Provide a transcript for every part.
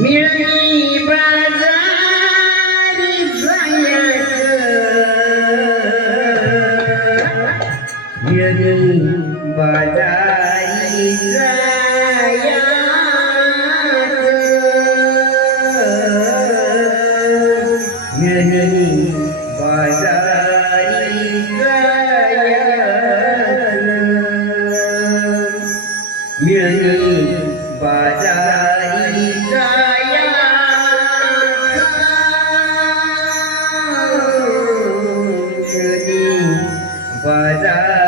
मिळणी बाजारी जायाचं मिळणी बाजारी जायाचं मिळणी बाजारी जायाचं मिळणी बाजारी बाजारी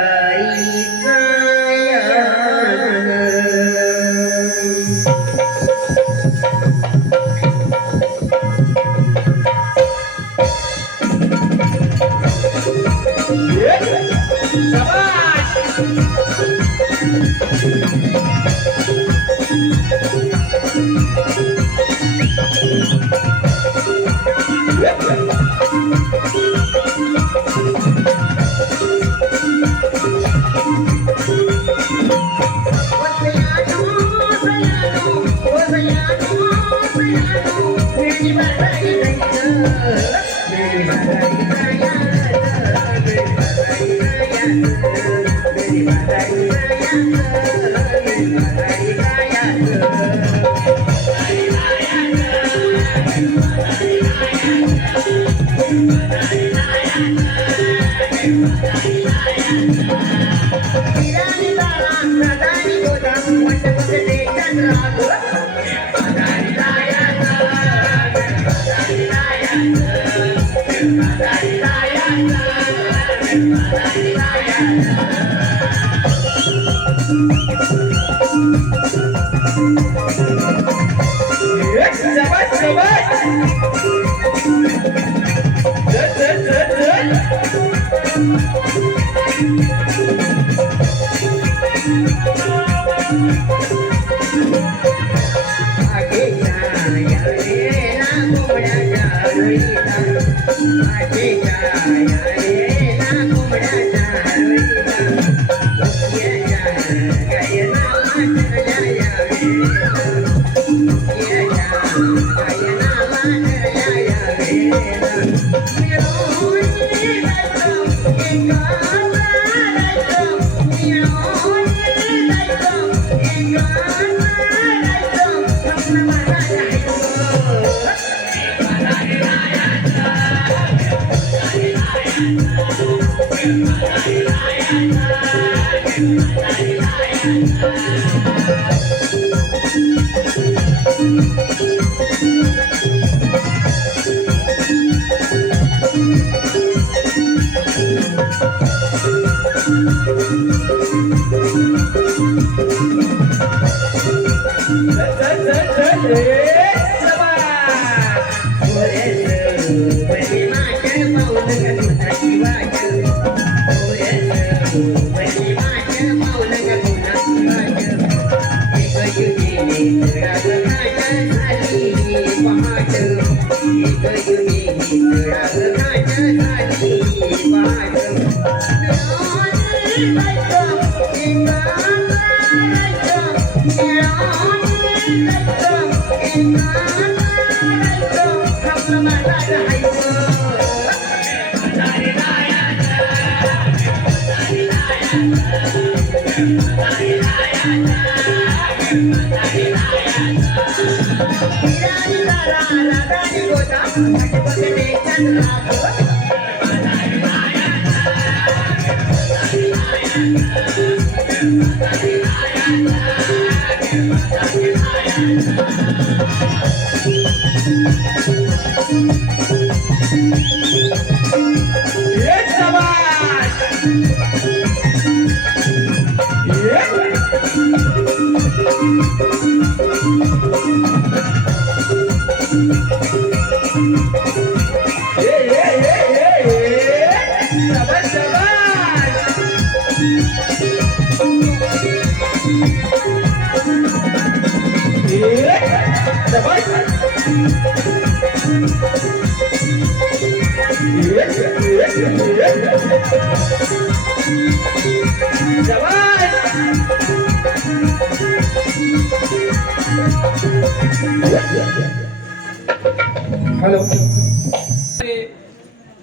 हॅलो.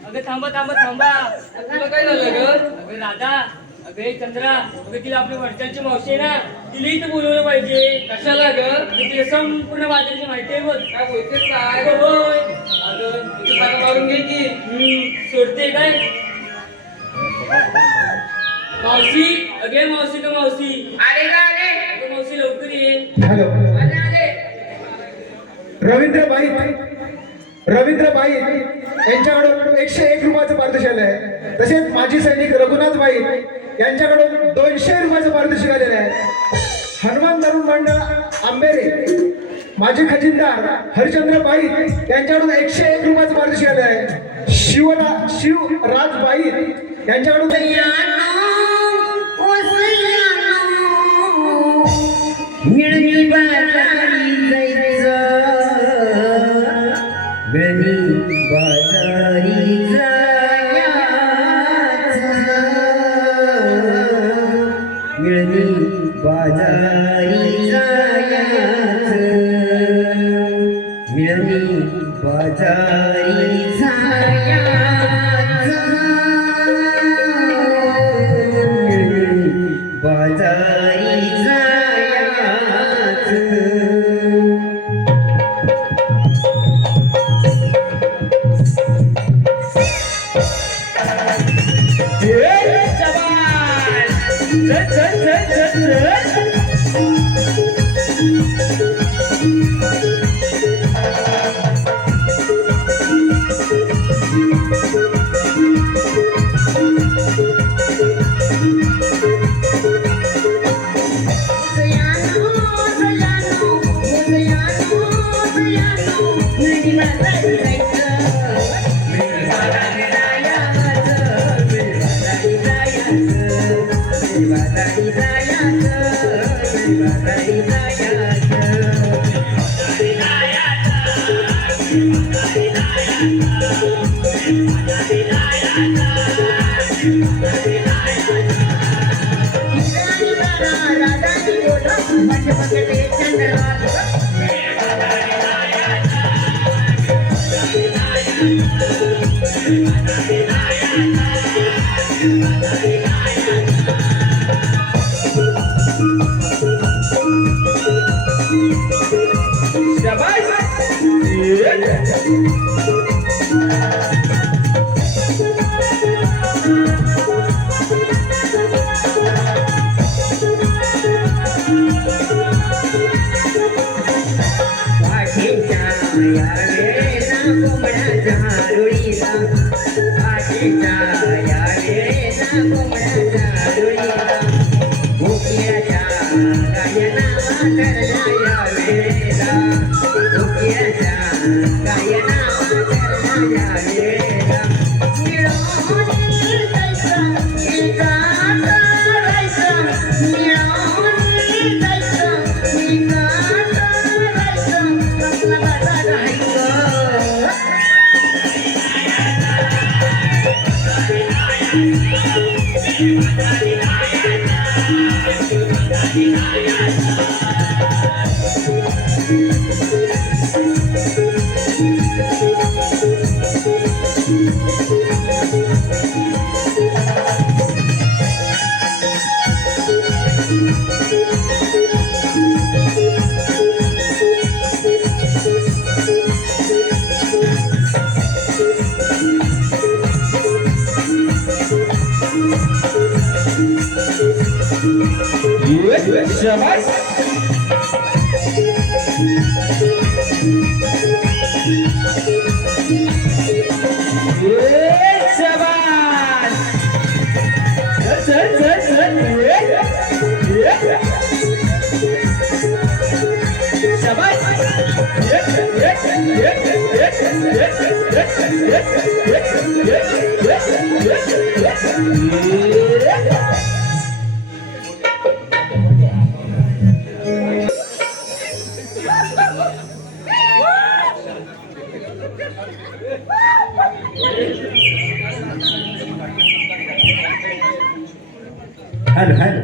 अगं थांबा थांबा थांबा. तुला काय झालं ग? अगं राधा, अगं हे चंद्रा, अगं तिला आपली वडिलांची मावशी आहे ना, तिला इथं बोलवलं पाहिजे. कशाला ग? तिला संपूर्ण बाजाराची माहिती आहे बघ. काय बोलतेस काय? होय. अगं तुझं जागा मारून घे की. सोडते काय? मावशी, अगे मावशी ग मावशी. अरे का अरे? अगं मावशी लवकर ये. हॅलो. अरे अरे. रवींद्रबाई यांच्याकडून 101 रुपयाचं पारितोषिक आहे. तसेच माजी सैनिक रघुनाथबाई यांच्याकडून 200 रुपयाचं पारितोषिक आलेलं आहे. हनुमान तरुण मंडळ आंबेरे माजी खजिनदार हरिचंद्रबाई यांच्याकडून 101 रुपयाचं पारितोषिक आलेलं आहे. शिवराजबाई यांच्याकडून मिळणी बाजारी जायचं, मिळणी बाजारी जायचं, मिळणी बाजारी जायचं, मिळणी बाजारी जायचं, मिळणी बाजारी हॅलो हॅलो.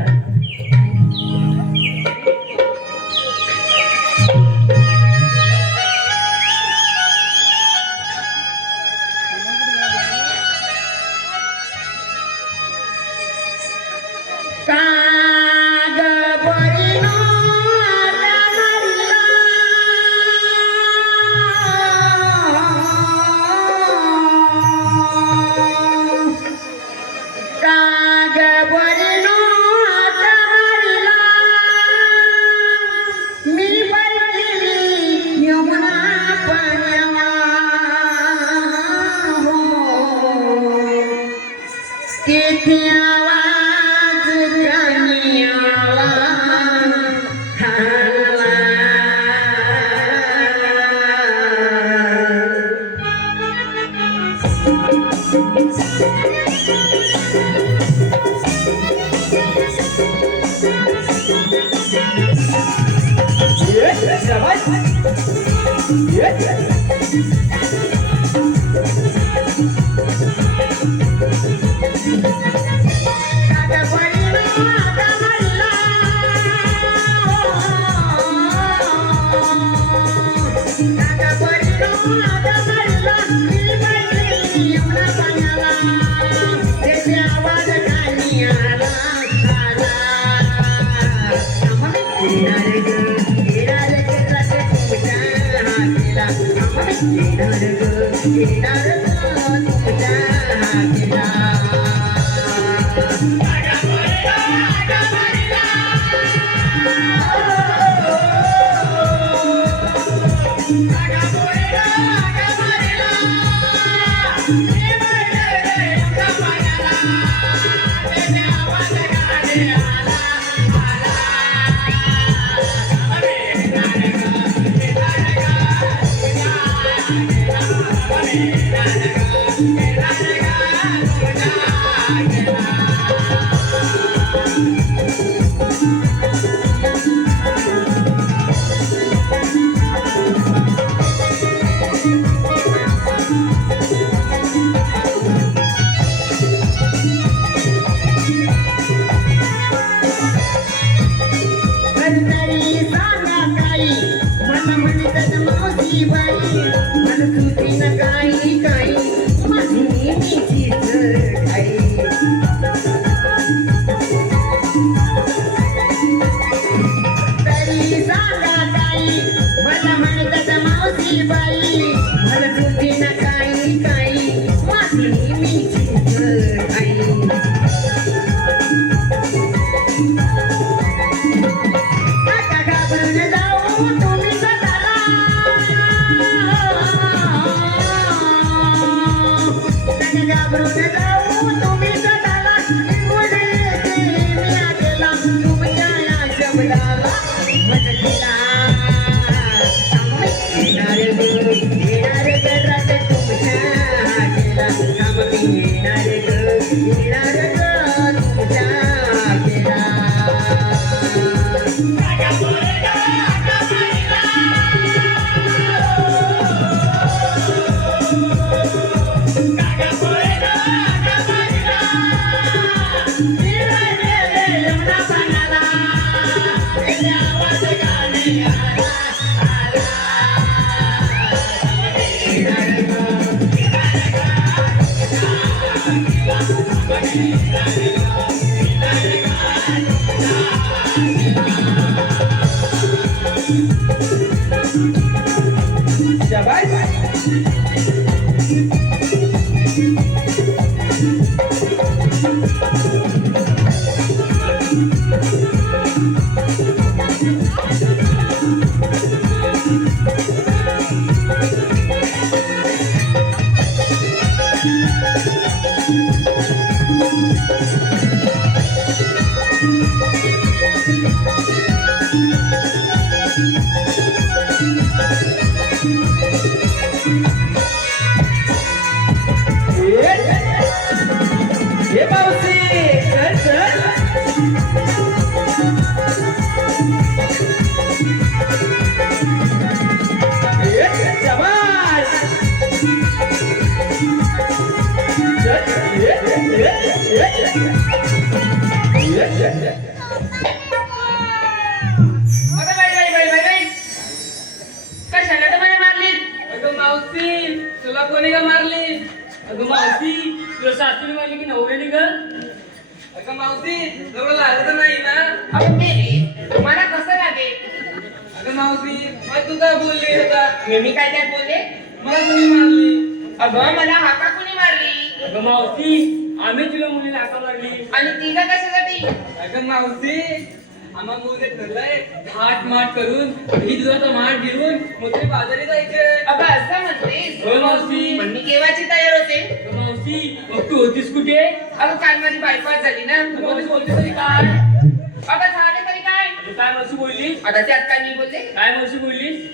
तुला कोणी का मारली? अगं मावशी, तुला सासूने मारली की नवऱ्याने ग? अगं मावशी, जवळ लागलं तर नाही ना? अगं मेरे, तुम्हाला कसं लागेल? अगं मावशी, मग तू काय बोलली आता? मी काय त्यात बोलले? मला कोणी मारली? अगं मला हाका कुणी मारली? अगं मावशी, आम्ही तुला मुलीला हाका मारली. आणि तिघं कशासाठी? अगं मावशी, आम्हा मुलीने ठरलंय हात माट करून ही दुधाचा माठ घेऊन मोठे बाजारी जायचे. अगं असं म्हणतेस? हो मावशी. पण मी केव्हाची तयार होते? अगं मावशी, मग तू होतीस कुठे? अगं काल माझी बायपास झाली ना. तू मावशी बोलते तरी काय? अगं झाले तरी काय? अगं काय मावशी बोललीस? आता त्यात काय मी बोलले? काय मावशी बोललीस?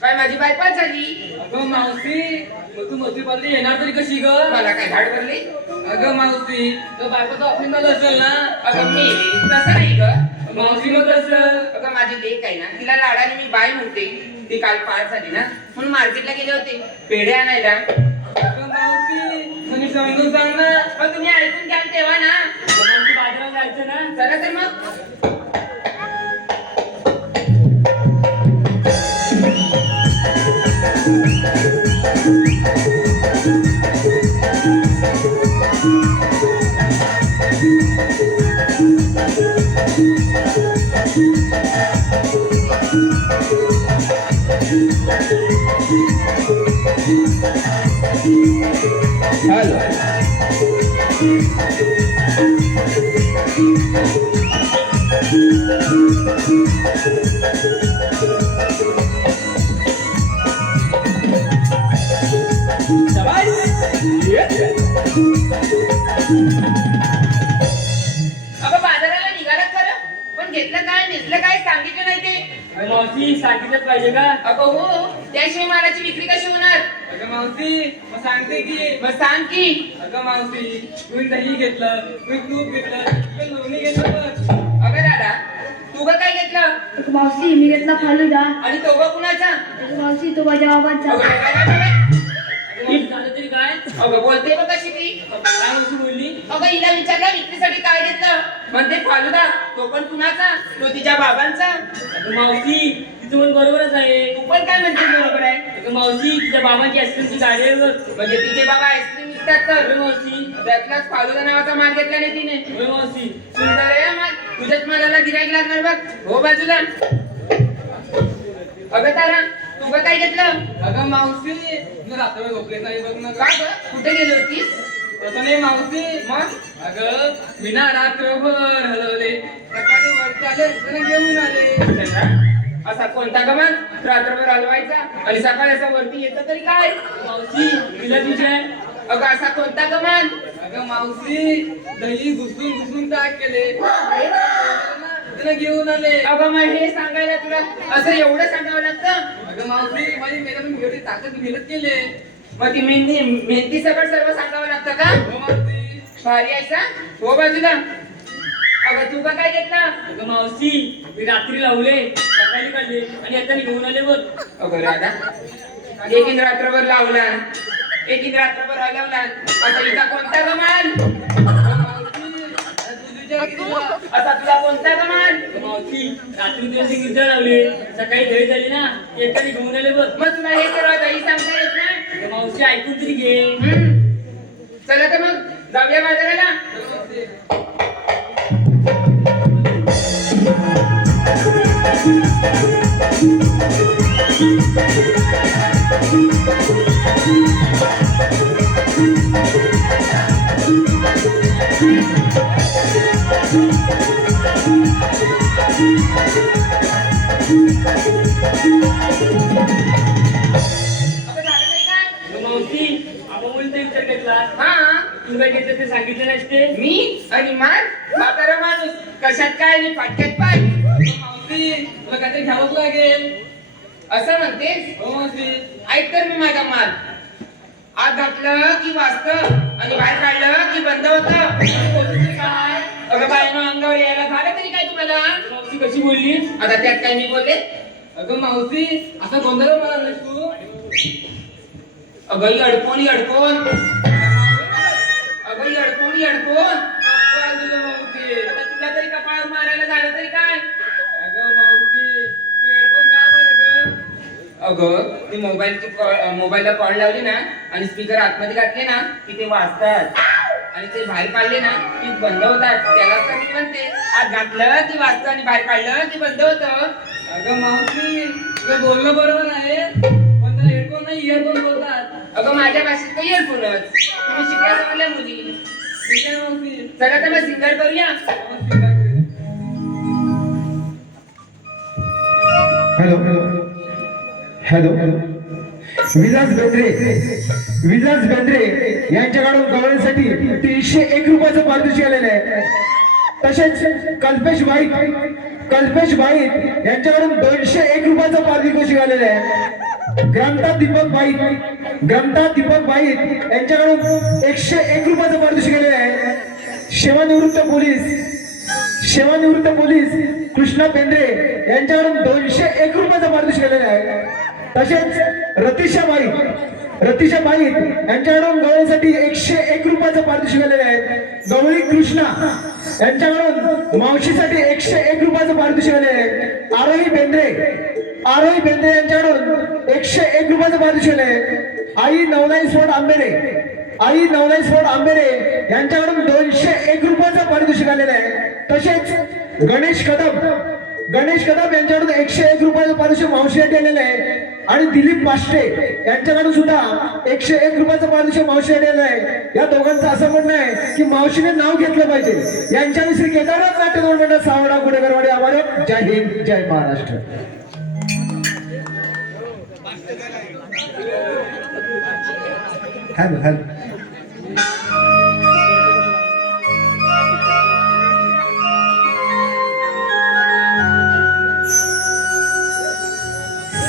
काय माझी बायपास झाली? अगं मावशी, मग तू मोठी पार्टी येणार तरी कशी ग? मला काय धाड भरली? अगं मावशी, तर बायकोचं ऑफिस झालं असेल ना? अगं मी तसं नाही ग. मावशी मग कसं? अगं माझी लेक आहे ना, तिला लाडाने मी बाय म्हणते. ती काल पास झाली ना, म्हणून मार्केटला गेले होते पेढे आणायला. अगं मावशी तुम्ही समजून सांग ना. मग तुम्ही ऐकून घ्याल तेव्हा ना. मावशी बाजारात जायचं ना. चला तर मग. अगं बाजाराला निघालात खरं, पण घेतलं काय नेसलं काय सांगितलं नाही ते. अगं मावशी सांगितलंच पाहिजे का? अगं हो, त्याशिवाय मालाची विक्री कशी होणार? अगं मावशी मग सांगते की. मग सांग की. अगं मावशी तुम्ही दही घेतलं, तुम्ही तूप घेतलं, तुम्ही लोणी घेतलं बघ. अगं दादा, तू गं काय घेतलं? मावशी मी घेतला फालुदा. आणि तो गं कुणाचा? मावशी तो माझ्या बाबांचा. अगं काय, काय, काय, काय? मावशी झालं तरी काय? अगं बोलते बघ कशी ती. काय मावशी बोलली? अगं हिला विचारलं विक्रीसाठी काय घेतलं, म्हणते फालुदा. तो पण कुणाचा? तो तिच्या बाबांचा. अगं मावशी तिचं पण बरोबरच आहे. तू पण काय म्हणते बरोबर आहे? अगं मावशी तिच्या बाबांची आईस्क्रीमची गाडी आहे बघ. म्हणजे तिचे बाबा आईस्क्रीम विकतात तर. अरे मावशी. त्यातलाच फालुदा नावाचा माल घेतला नाही तिने. अरे मावशी. सुंदर आहे हा माल. तुझ्याच मालाला गिराईक लागणार बघ. हो बाजूला. अगं तारा, तू गं काय घेतलं? अगं मावशी मी रात्रभर झोपले नाही बघ ना. का गं? कुठे गेली होतीस? तसं नाही मावशी. मग अगं मी ना रात्रभर हलवले, सकाळी वरती आले तर घेऊन आले. असा कोणता कमाल रात्रभर हलवायचा आणि सकाळी असं वरती येतं तरी काय? मावशी तिला तुझ्या. अगं असा कोणता कमाल? अगं मावशी दही घुसून घुसून टाक केले, त्याला घेऊन आले. अगं मग हे सांगायला तुला असं एवढं सांगावं लागतं? अगं मावशी माझी मेहनत एवढी ताकद मेहनत केले. मग ती मेहनती सकट सर्व सांगावं लागतं का? हो मावशी. भारी आहे सा. हो बाजूला. अगं तू का काय घेतला? अगं मावशी मी रात्री लावले, सकाळी काढले आणि आता घेऊन आले बघ. अगं राधा, एकीन रात्रभर लावला, एकीन रात्रभर हलवला, आता हिचा कोणता कमाल? असा तुला कोणता कमाल? मावशी रात्री तुझे गिरजा लावले, सकाळी दही झाली ना, येताना घेऊन आले बघ. मग तुला हे सर्व दही सांगता येत नाही? अगं मावशी ऐकून तरी घे. चला तर मग जाऊया बाजाराला. आता झालं नाही का? अगं मावशी आपण मुलीचा विचार घेतला, हा, तू काय घेतलं ते सांगितलं नाहीस ते. मी आणि मार म्हातारा माणूस कशात काय आणि फाटक्यात पाय. मावशी तुला काहीतरी घ्यावंच लागेल. असं म्हणतेस? हो मावशी. ऐक तर मी माझा माल आत घातलं की वाजतं आणि बाहेर काढलं की बंद होतं. काय? अगं बायनो अंगावर यायला झालं तरी काय तुम्हाला? मावशी कशी बोलली? आता त्यात काय मी बोलले? अगं मावशी असं गोंधळ मला नाहीस तू. अगं ही अडकून ही अडकून. अगं ही अडकून ही अडकून. मावशी. आता तुला तरी कपाळावर मारायला झालं तरी काय? अगं मावशी तू हेडफोन का बरं गं? अगं ती मोबाईलला कॉल लावली ना आणि स्पीकर आतमध्ये घातले ना की ते वाजतात आणि ते बाहेर काढले ना की बंद होतात. त्याला तर मी म्हणते आत घातलं की वाजतं आणि बाहेर काढलं की बंद होतं. अगं मावशी तुझं बोलणं बरोबर आहे, पण त्याला हेडफोन नाही इयरफोन बोलतात. अगं माझ्या भाषेत काही इयरफोनच. तुम्ही शिकायला समजल्या मुली. ठीक आहे मावशी. चला तर मग सिंगल करूया. नमस्ते काय करूया? हॅलो हॅलो विलास बेंद्रे यांच्याकडून गवळणीसाठी 301 रुपयाचं पारितोषिक आलेलं आहे. तसेच कल्पेश भाई यांच्याकडून 201 रुपयाचं पारितोषिक आलेलं आहे. ग्रंथा दीपक भाई यांच्याकडून 101 रुपयाचं पारितोषिक आलेलं आहे. सेवानिवृत्त पोलीस कृष्णा बेंद्रे यांच्याकडून 201 रुपयाचं पारितोषिक आलेलं आहे. तसेच रतिशा बाई यांच्याकडून गवळीसाठी 101 रुपयाचं पारितोषिक आलेलं आहे. गवळी कृष्णा यांच्याकडून मावशीसाठी 101 रुपयाचं पारितोषिक आलेलं आहे. आरोही बेंद्रे यांच्याकडून 101 रुपयाचं पारितोषिक आलेलं आहे. आई नवलाई स्फोट आंबेरे यांच्याकडून 201 रुपयाचं पारितोषिक आलेलं आहे. तसेच गणेश कदम यांच्याकडून 101 रुपयाचं पारितोषिक मावशीसाठी आलेलं आहे. आणि दिलीप पाष्टे यांच्याकडून सुद्धा 101 रुपयाचं पारितोषिक मावशीसाठी आलेलं आहे. या दोघांचं असं म्हणणं आहे की मावशीने नाव घेतलं पाहिजे. यांच्या श्री केदारनाथ नाट्य मंडळ सावडा गुडेगरवाडी आभार. जय हिंद, जय महाराष्ट्र. हॅलो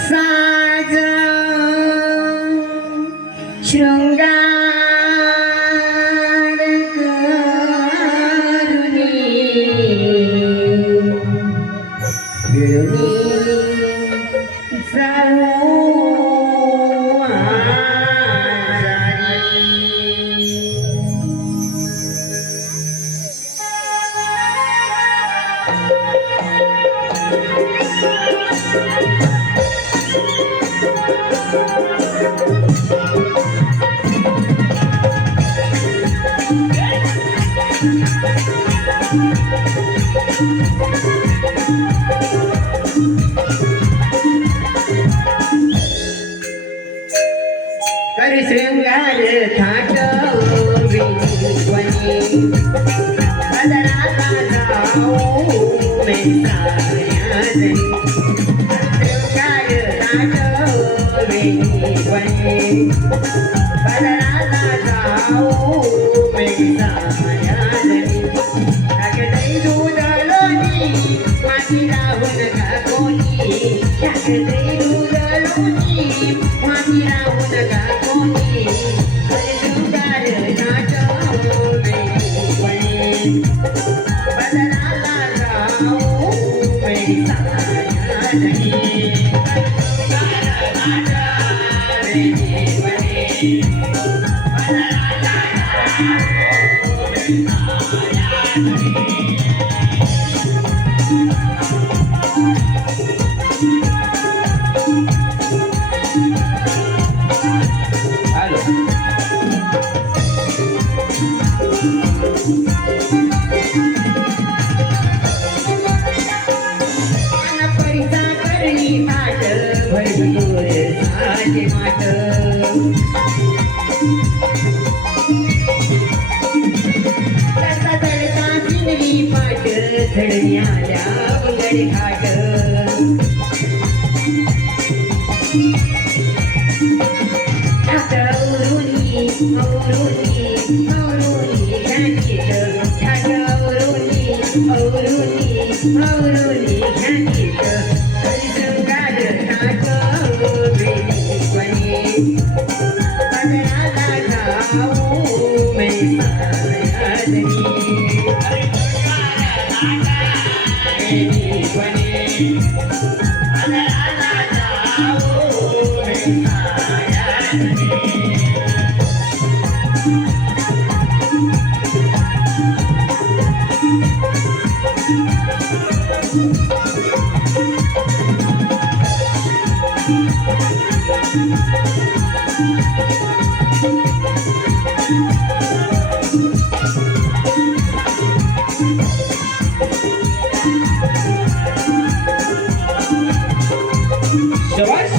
साज शृंगार करुणी मिळून जाऊ आजारी. कर शृंगार थाटवी वनी बदराला जाऊ मैं सायाजनी. शृंगार थाटवी वनी बदराला जाऊ मैं सायाजनी. टाकतई दूध लोणी माती राहून का कोणी. टाकतई दूध लोणी माती राहून का कोणी. शृंगार थाटवी वनी बदराला जाऊ मैं सायाजनी. परिसा करणी माट भरपूर साजे माट. तसा तडका सिंगली पाट चढण्याच्या उघड घाट. औरुणी घ्यानीत घाट. औरुणी घ्यानीत शृंगार थाटवी वनी बदराला जाऊ मैं सायाजनी. वनी बदराला जाऊ मैं सायाजनी. शाबास.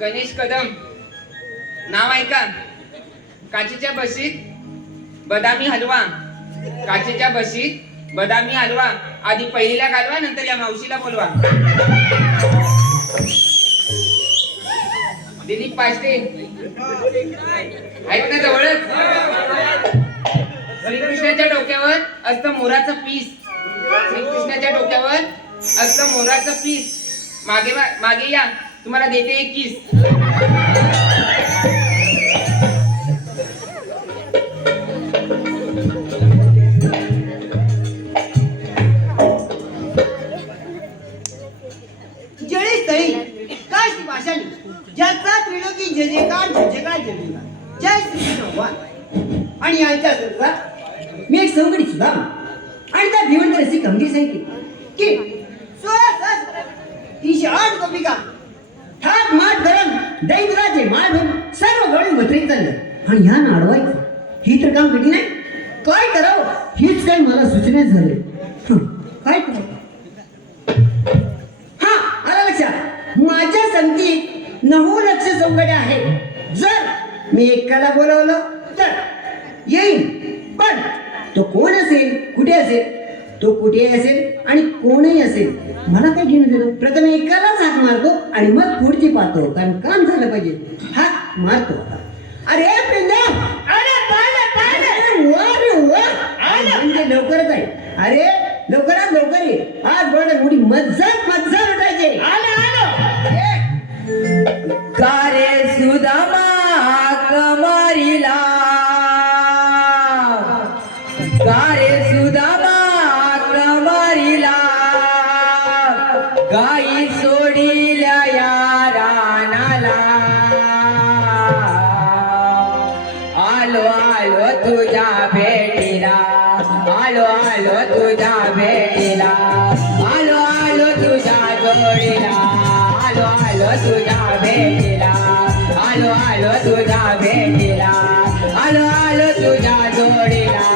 गणेश कदम नाव ऐका. काचेच्या बशीत बदामी हलवा. काचेच्या बशीत बदामी हलवा. आधी पहिलीला घालवा, नंतर या मावशीला बोलवा. दिलीप पाचटे आहेत ना जवळच. श्रीकृष्णाच्या डोक्यावर असतं मोराचं पीस. श्रीकृष्णाच्या डोक्यावर असतं मोराचं पीस. मागे या, तुम्हाला देते एक किस. जळी तळी काय ती भाषाली ज्याचा त्रिलोकी जय जयकार जय जयकार जय जयकार जय श्रीकृष्ण भगवान. आणि यांच्या संसार मी एक सौगडी सुद्धा आणि त्या भिवंत रसी गंभीर सांगितली की 308 गोपिका ठाक माठ गरम दैवराजे माळ भरून सर्व गळून मथरीत चाललं. आणि ह्या नाडवायचं ही तर काम कठीण आहे. काय करावं हीच काय मला सूचना झाले. काय करावं. हा आला लक्षात. माझ्या संगतीत 9 लक्ष सौकड्या आहेत. जर मी एकाला बोलवलं तर येईन, पण तो कोण असेल, कुठे असेल, तो कुठे असेल आणि कोणही असेल मला काय घेणं देणं. प्रथम एकालाच हाक मारतो आणि मग पुढची पाहतो, कारण काम झालं पाहिजे. हाक मारतो. अरे पिंड्या, अरे म्हणजे लवकरच आहे. अरे लवकरात लवकर ये. आज बरं मोठी मज्जाच उठायचे. कारे सुदामा कमारीला, कारे सुदामा कमारीला, गाई सोडिल्या या रानाला. आलो आलो तुझ्या भेटीला, आलो आलो तुझ्या भेटीला, आलो आलो तुझ्या जोडीला, आलो आलो तुझ्या भेटीला, आलो आलो तुझ्या भेटीला, आलो आलो तुझ्या जोडीला.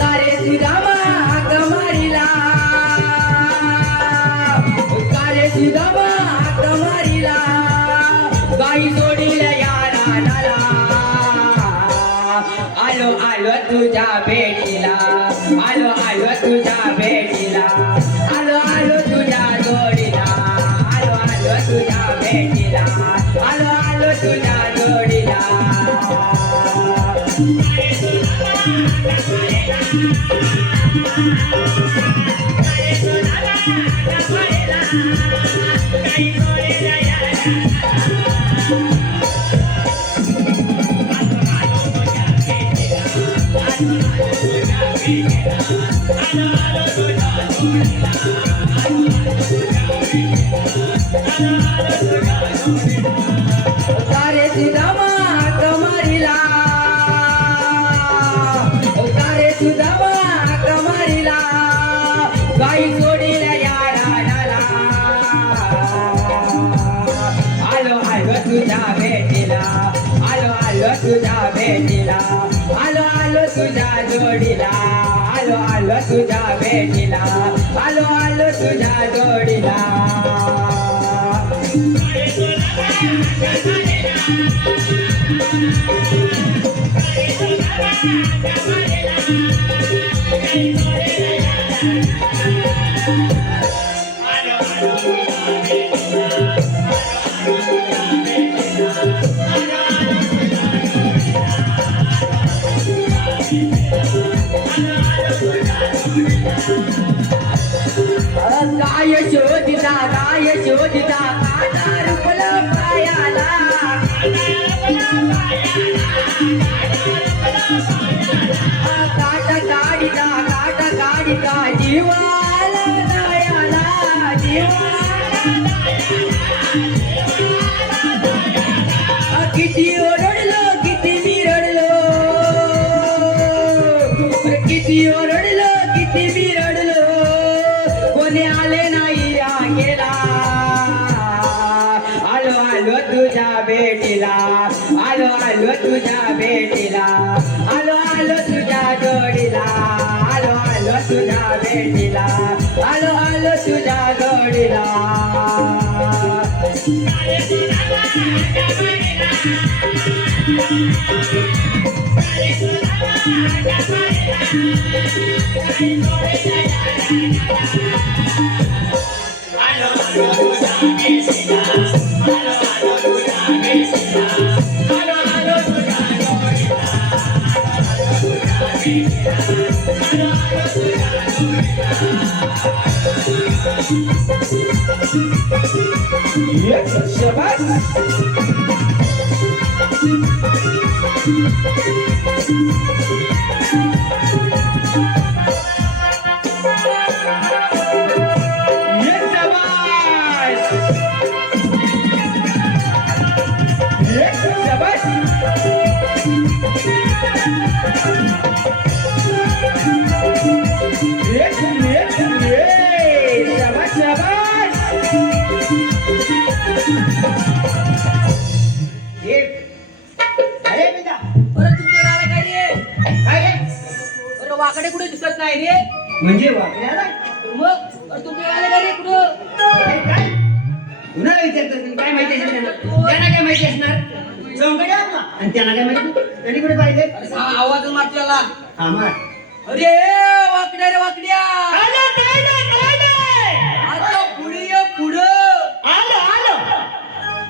कारे सुदामा कमारीला, कारे सुदामा कमारीला, गाई सोडिल्या या रानाला. आलो आलो तुझ्या भेटीला, आलो आलो तुझ्या भेटीला, आलो आलो तुझ्या जोडीला, आलो आलो तुझ्या भेटीला, आलो आलो तुझ्या जोडीला. कारे सुदामा कमारीला, कारे सुदामा कमारीला, गाई सोडिल्या या रानाला. आलो आलो तुझ्या भेटीला, आलो आलो तुझ्या भेटीला, आलो आलो तुझ्या जोडीला, आलो आलो तुझ्या भेटीला, आलो आलो तुझ्या जोडीला. काय शोधिता लागा यशोदिता काटा रुपला पायाला काटा काढिता जीवाला दयाला किती ओरडलो किती मी रडलो किती ओरडलो किती मी रडलो कोणी आले नाही गेला आलो आलो तुझ्या भेटीला आलो आलो तुझ्या भेटीला आलो आलो तुझ्या जोडीला आलो आलो तुझ्या भेटीला आलो आलो तुझ्या जोडीला अरे बेटा अरे तुमच्या गावाला काय रे काय रे? अरे वाकडे कुठे दिसत नाही रे म्हणजे वाकड्याला मग अरे तुमच्या गावाला काय रे कुठं अरे काय कुणाला विचारतो काय माहिती असेल त्यांना त्यांना काय माहिती असणार चौकड्या आपला आणि त्यांना काय माहिती त्यांनी कुठे पाहिजे अरे आवाज मारतो त्याला हा मार अरे वाकड्या रे वाकड्या आता पुढे ये पुढं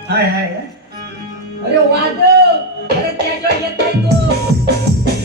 हाय हाय हाय. अरे वाजव अरे त्याच्यावर येत नाही तो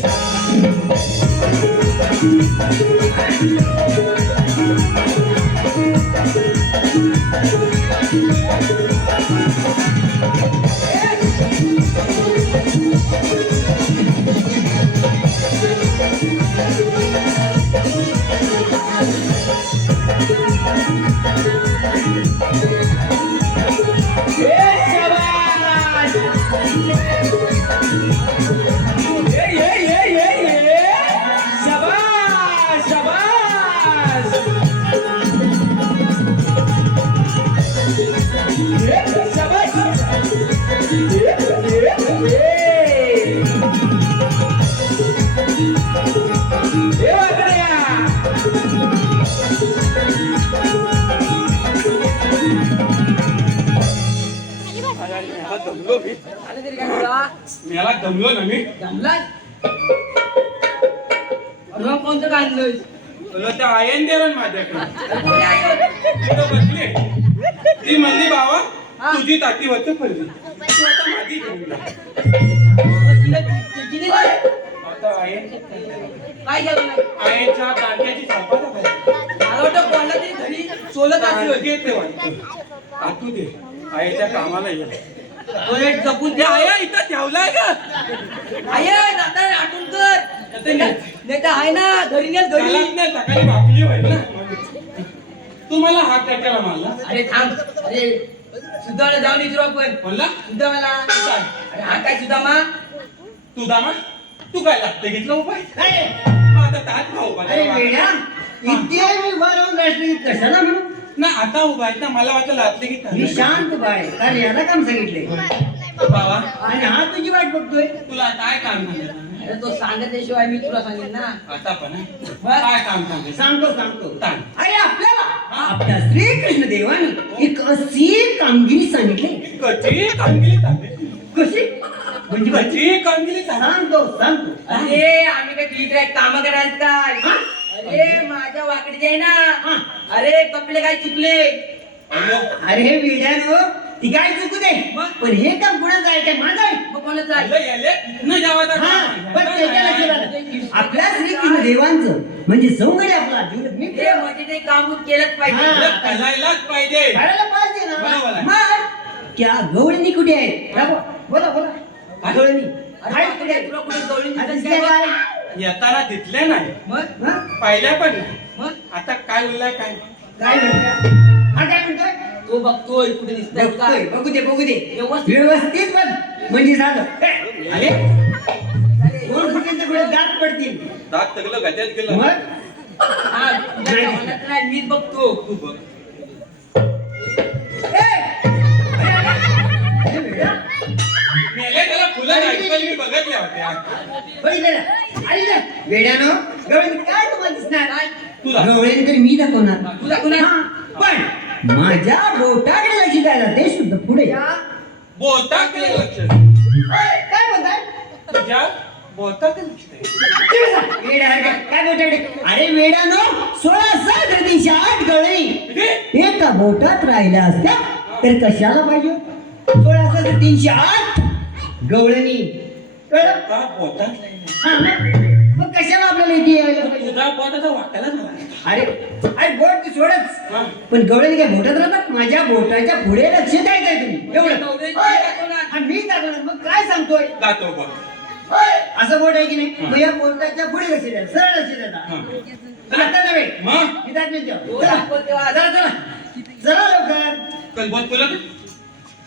आले तरी काय तुला मला दमलो ना मी जमलाय अरे मग कोणतं काय आणलंय तुला त्या आयन दिलं माझ्याकडे कोणी आहे? तिथं बसली ती म्हणली बाबा हा. तुझी ताती वरती पडली तू आता माझी घेऊन जा. मग तिने काय आता आयन केलं नाही आयनच्या दांड्याची सापाचा खाली. मला वाटतं कोणाला तरी घरी सोलत असेल आणखी येते वाटतं आतू दे आईच्या कामाला ये ओए जपून ते आहे इथं ठेवलाय का आहे आता आठवण कर नाही तर आहे ना घरी नेल घरी मलाच नाही सकाळी वाकली होईल ना तुम्हाला हात कशाला मारला अरे थांब अरे सुद्धाला जाऊन विचारू आपण म्हणला सुद्धा मला अरे हा काय सुद्धा मा तू दामा तू काय लागते घेतला उपाय अरे माझा ताट खाऊ अरे वेड्या इथे मी उभा राहून राष्ट्रीय कशाला म्हणू ना आता उभा आहेत ना मला वाटलं लागते की मी शांत बाय अरे याला काम सांगितलंय बाबा आणि हा तुझी वाट बघतोय तुला काय काम सांगितलं अरे तो सांगल्याशिवाय मी तुला सांगेन ना आता पण आहे. काय काम सांगितलं सांगतो सांग. अरे आपल्याला आपल्या श्रीकृष्ण देवानी एक अशी कामगिरी सांगितली कशी कामगिरी चालली कशी म्हणजे कशी कामगिरी चालली सांगतो अरे आम्ही काय तुझी काय काम करायचं काय हा? अरे माझ्या वाकडीचे आहे हा. ना अरे कपडे काय चुकले अरे वेड्यानो ती काय चुकू दे मग? पण हे काम कुणाचं आहे काय माझं आहे मग कोणाचं आहे? आलं याले इथनं गावात हा पण त्याच्या लक्षात आलं. आपल्या श्रीकृष्ण देवांचं म्हणजे सौंदर्य आपला जीवनात ते मित्र म्हणजे ते काम केलंच पाहिजे हा. करायलाच पाहिजे करायला पाहिजे बरोबर ना आहे. मग त्या गवळणी कुठे आहेत दाखवा. बोला बोला गवळणी आहेत कुठे आहेत? तुला कुठे गवळणी आता दिसत दिसल्या काय? काय? येताना तिथले नाही मग मग? पाहिल्या पण नाही मग आता काय उरलंय काय काय म्हणतोय? हा काय म्हणतोय? तो बघतोय कुठे दिसतंय बघतोय, काय बघू दे बघू दे व्यवस्थित. व्यवस्थित बघ म्हणजे झालं आले दोन फुटांचे पुढे दात पडतील दात तगलं गट्यात गेलं मग हा, तुझ्या गावाला नाही, मीच बघतो तू बघ मेले त्याला फुलं ऐकली मी बघितल्या होत्या वेड्यानो गवळणी काय तुम्हाला दिसणार तुला. गवळणी तर मी दाखवणार तू दाखवणार? हा, पण माझ्या बोटाकडे लक्ष द्यायला ते सुद्धा पुढे बोटाकडे लक्ष दे. काय म्हणताय तुझ्या बोटाकडे लक्ष दे. वेडा आहे का? काय बोटाकडे अरे वेड्यानो 16 गवळणी एका बोटात राहिल्या असत्या तर कशाला पाहिजे 16 गवळणी कळलं? का बोटात राहिलं? हा, मग कशाला आपल्याला इथे यायला पाहिजे? तुझा बोट आता वाटायला झाला अरे अरे बोट ती सोडच हा. पण गवळणी काय बोटात राहतात माझ्या बोटाच्या पुढे लक्ष द्यायचंय तुम्ही एवढं गवळणी दाखवणार. हा, मी दाखवणार मग काय सांगतोय जातो बघ असं बोट आहे की नाही मग या बोटाच्या पुढे लक्ष द्या सरळ लक्ष द्या हा. आता नव्हे मग इथं नाही द्या. तो चला दाखवतो आज. चला चला चला लवकर कल बोट तुला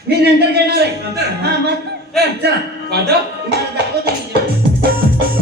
मी नंतर करणार आहे नंतर? हा मग ए, चला वाजव. तुम्हाला दाखवतो मी.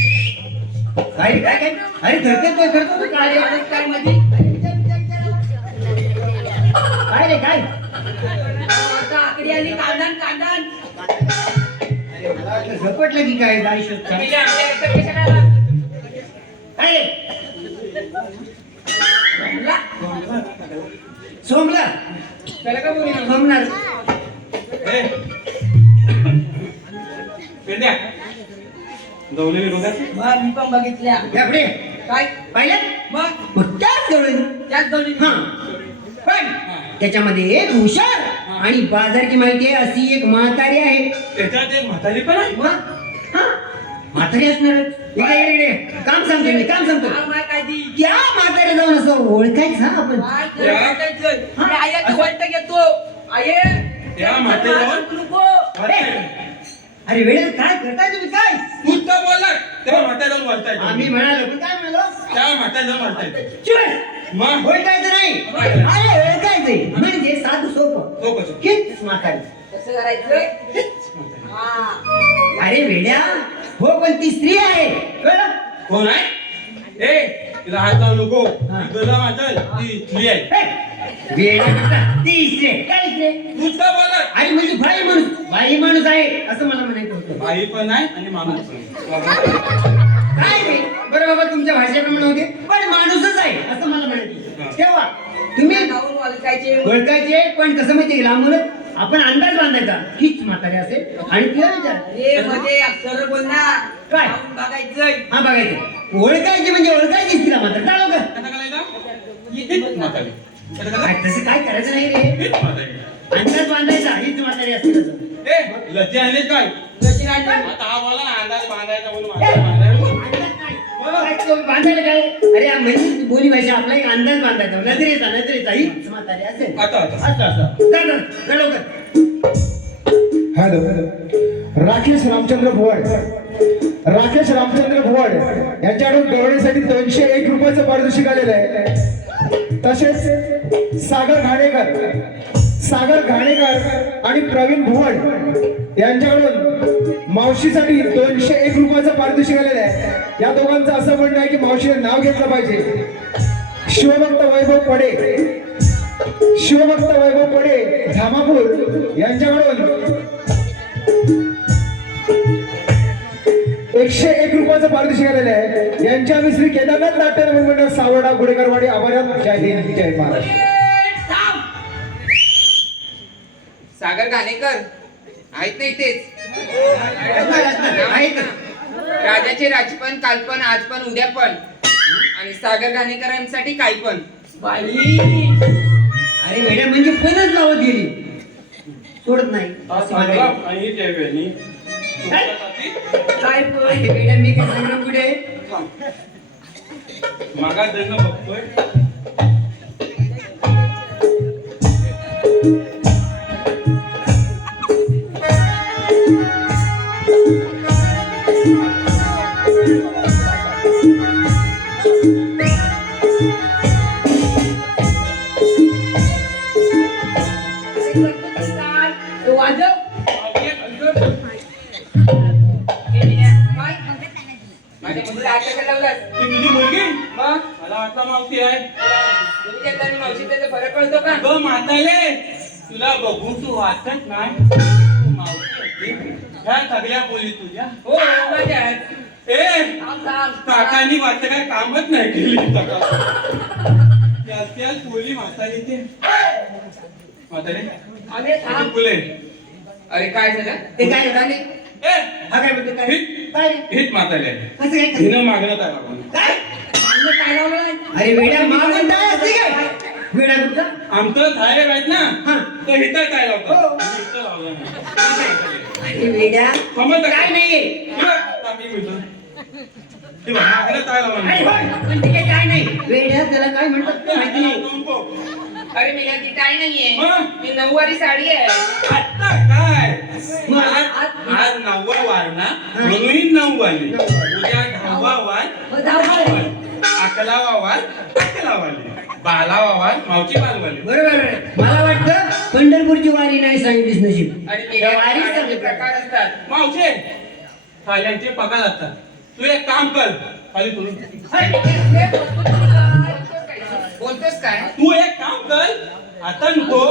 काय काय काय अरे करतो काय रे? काय म्हणजे काय रे काय आता आकडी आली कांदान कांदान अरे मला वाटलं झपटलं की काय आयुष्यात काय? तुम्ही आमच्या इकडे कशा काय आला? काय रे? सोमला त्याला का बोली सोमणार ए. पेंड्या जवळलेली बघा मग मी पण बघितल्या या पुढे काय पाहिलं मग मग त्याच गवळणी त्याच गवळणी हा पण त्याच्यामध्ये एक हुशार आणि बाजारची माहिती आहे अशी एक म्हातारी आहे त्याच्यात एक म्हातारी पण आहे मग हा म्हातारी असणारच इकडे काम सांगतो मी काम सांगतो काय माय काय दी त्या म्हातारी जाऊन असं ओळखायचं हा आपण काय तुला वाटायचं? मी आयाचं वाटतं घेतो आये त्या म्हातारीवर? नको अरे वेळेत काय करताय तुम्ही काय तू तर बोलला तेव्हा म्हातारी जाऊन बोलताय आम्ही म्हणालो पण काय म्हणालो त्या म्हातारी जाऊन बोलताय चुप मग ओळखायचं नाही अरे ओळखायचंय म्हणजे साधं सोपं तो कसं हीच म्हातारी कसं करायचं हा अरे वेड्या हो पण ती स्त्री आहे कळलं कोण आहे ए तिला हात लावू नको ती गला वाचल ती इथली आहे हे, वेड्या करता. ती स्त्री आहे. काय स्त्री आहे? तू तर बोलला अरे म्हणजे बाई माणूस आहे असं मला म्हणायचं होतं बाई पण आहे आणि माणूस पण आहे. काय रे बरं बाबा तुमच्या भाषेप्रमाणे होते पण माणूसच आहे असं मला म्हणायचं तेव्हा तुम्ही जाऊन ओळखायचे ओळखायचे पण कसं माहितीये लांबूनच आपण अंदाज बांधायचा हीच म्हातारी असेल आणि तिला विचार रे मध्ये अक्षर बोलणार काय? जाऊन बघायचंय हा बघायचं ओळखायचे म्हणजे ओळखायचीच तिला मात्र काय लवकर कसं करायचं हीच म्हातारी कसं काय करायचं तसं काय करायचं नाही रे हीच म्हातारी अंदाज बांधायचा हीच म्हातारी असते तसं ए लज्जे आणले काय लक्ष्मी आणली. आता हा बोला ना अंदाज बांधायचा म्हणून म्हातारी बांधायला. अंदाज काय? काय तो बांधायला काय अरे हा म्हणजे बोली भाषा आपला एक अंदाज बांधायचा नजरेचा हीच म्हातारी असेल आता असं जा लवकर हॅलो राकेश रामचंद्र भोवाड राकेश रामचंद्र भुवड यांच्याकडून गवळीसाठी 201 रुपयाचं पारितोषिक आलेलं आहे. तसेच सागर घाणेकर आणि प्रवीण भुवड यांच्याकडून मावशीसाठी 201 रुपयाचं पारितोषिक आलेलं आहे. या दोघांचं असं म्हणणं आहे की मावशीने नाव घेतलं पाहिजे. शिवभक्त वैभव पडे धामापूर यांच्याकडून 101 रुपयाचं पारितोषिक आलेलं आहे. यांच्या आम्ही श्री केदारनाथ नाट्य रंग मंडळ सावर्डा गुडेकरवाडी आभारात. जय हिंद जय महाराष्ट्र. सागर घाणेकर आहेत ना इथेच? आहेत ना. राजाचे राजपण कालपण आजपण उद्यापण आणि सागर घाणेकरांसाठी काही पण. अरे मॅडम म्हणजे पणच लावत गेली, सोडत नाही. आणि त्या वेळी काय मॅडम मी काय सांगणार कुठे मागा जण बघतोय. माझ्या मुलीला आता का लावलास? ती तुझी मुलगी? मग मला आता मावशी आहे. मुलीच्या आणि मावशी त्याचा फरक कळतो का? अगं म्हाताले, तुला बघून तू वाटत नाही तू मावशी होती. ह्या सगळ्या बोली तुझ्या. हो माझ्याच. ए काकांनी वाटतं काय कामच नाही केली. त्याच बोली म्हातारी ते म्हातारे फुले. अरे काय झालं? ते काय झाले? ए हा काय म्हणतो काय काय हित म्हातारे कसं काय हिनं मागण्यात आला आपण. काय काय लावलं? अरे वेड्या मागून काय असते काय वेडा कुठं आमचं झाले आहेत ना हा. तर हिथं काय हो. लावतात इथं लावलं नाही. अरे वेड्या समजलं काय का? नाहीये किंवा टाकी मिळतं. किंवा मागण्यात काय लावलं अरे नाही. होय, पण ते काय नाही वेड्या त्याला काय म्हणतात ते माहिती नाही. अरे मी ती काय नाहीये. मग? ती नऊवारी साडी आहे. आता काय मग आज 9वा वार ना म्हणून 9 वाली. उद्या 10वा वार 10 वाली. 11वा वार 11 वाली. 12वा वार मावची बालवाली. बरोबर आहे. मला वाटतं पंढरपूरची वारी नाही सांगितलीस नशीब. आणि त्या मेल्या वारीच साडीचे सांगितलं. प्रकार असतात. मावशे खाल्यांचे पगार असतात. तू एक काम कर खाली तुला बोलतोस काय? तू एक काम कर आता नको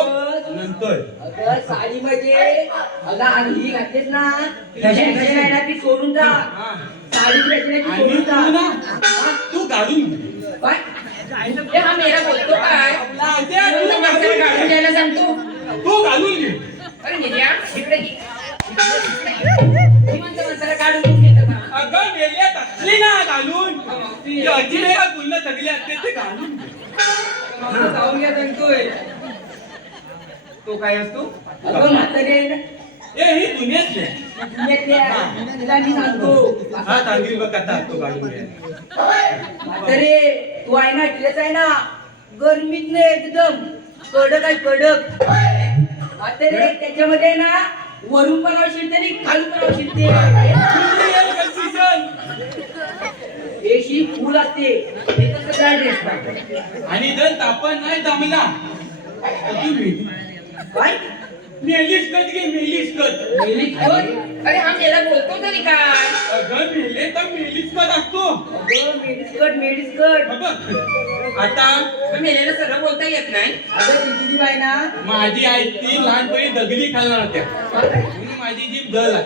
नंतर. अगं साडी म्हणजे अगं अंगी घातलीस ना कशी? आहे ना ती सोडून जा. हा. साडी घातली ना ती आणि सोडून तू जा. ना तू काढून घे. काय? ए, हा मेरा बोलतो काय? लावते, तू तुला मागचं काढून काढून घे. द्यायला सांगतो. तू घालून घे. अरे मेल्या, इकडे ये. श्रीमंत माणसाला काढून घेतो का? अगं मेल्यात असली ना घालून ती अजिरे गुल्ल सगळी असते ते घालून घे. मला जाऊन घ्या सांगतोय. तो काय असतो? अगं म्हातारी आहे ना, ए ही दुनियातली आहे. दुनियातली आहे. तिला मी सांगतो. हा सांगील बघ कथा तो घालून घे. म्हातारी तू आहे ना तिलाच आहे ना गरमीत नाही एकदम कडक आहे कडक. म्हातारी त्याच्यामध्ये ना वरून पण शिरते आणि खालून पण शिरते. Real confusion. एशी फुल असते. हे तर सगळा ड्रेस पाहिजे. आणि जर तापण नाही जमला तर तू मेली. काय? मेलीस कट घे मेलीस कट. मेली कोण? अरे हा मेला बोलतो तरी काय? अगं मेले तर मेलीस कट असतो. अगं मेडिस्कट मेडिस्कट. बघ आता पण मेलेला सरळ बोलता येत नाही. अगं तिची जी आहे ना माझी आई ती लहानपणी दगडी खाल्ला होत्या म्हणून माझी जीभ दल आहे.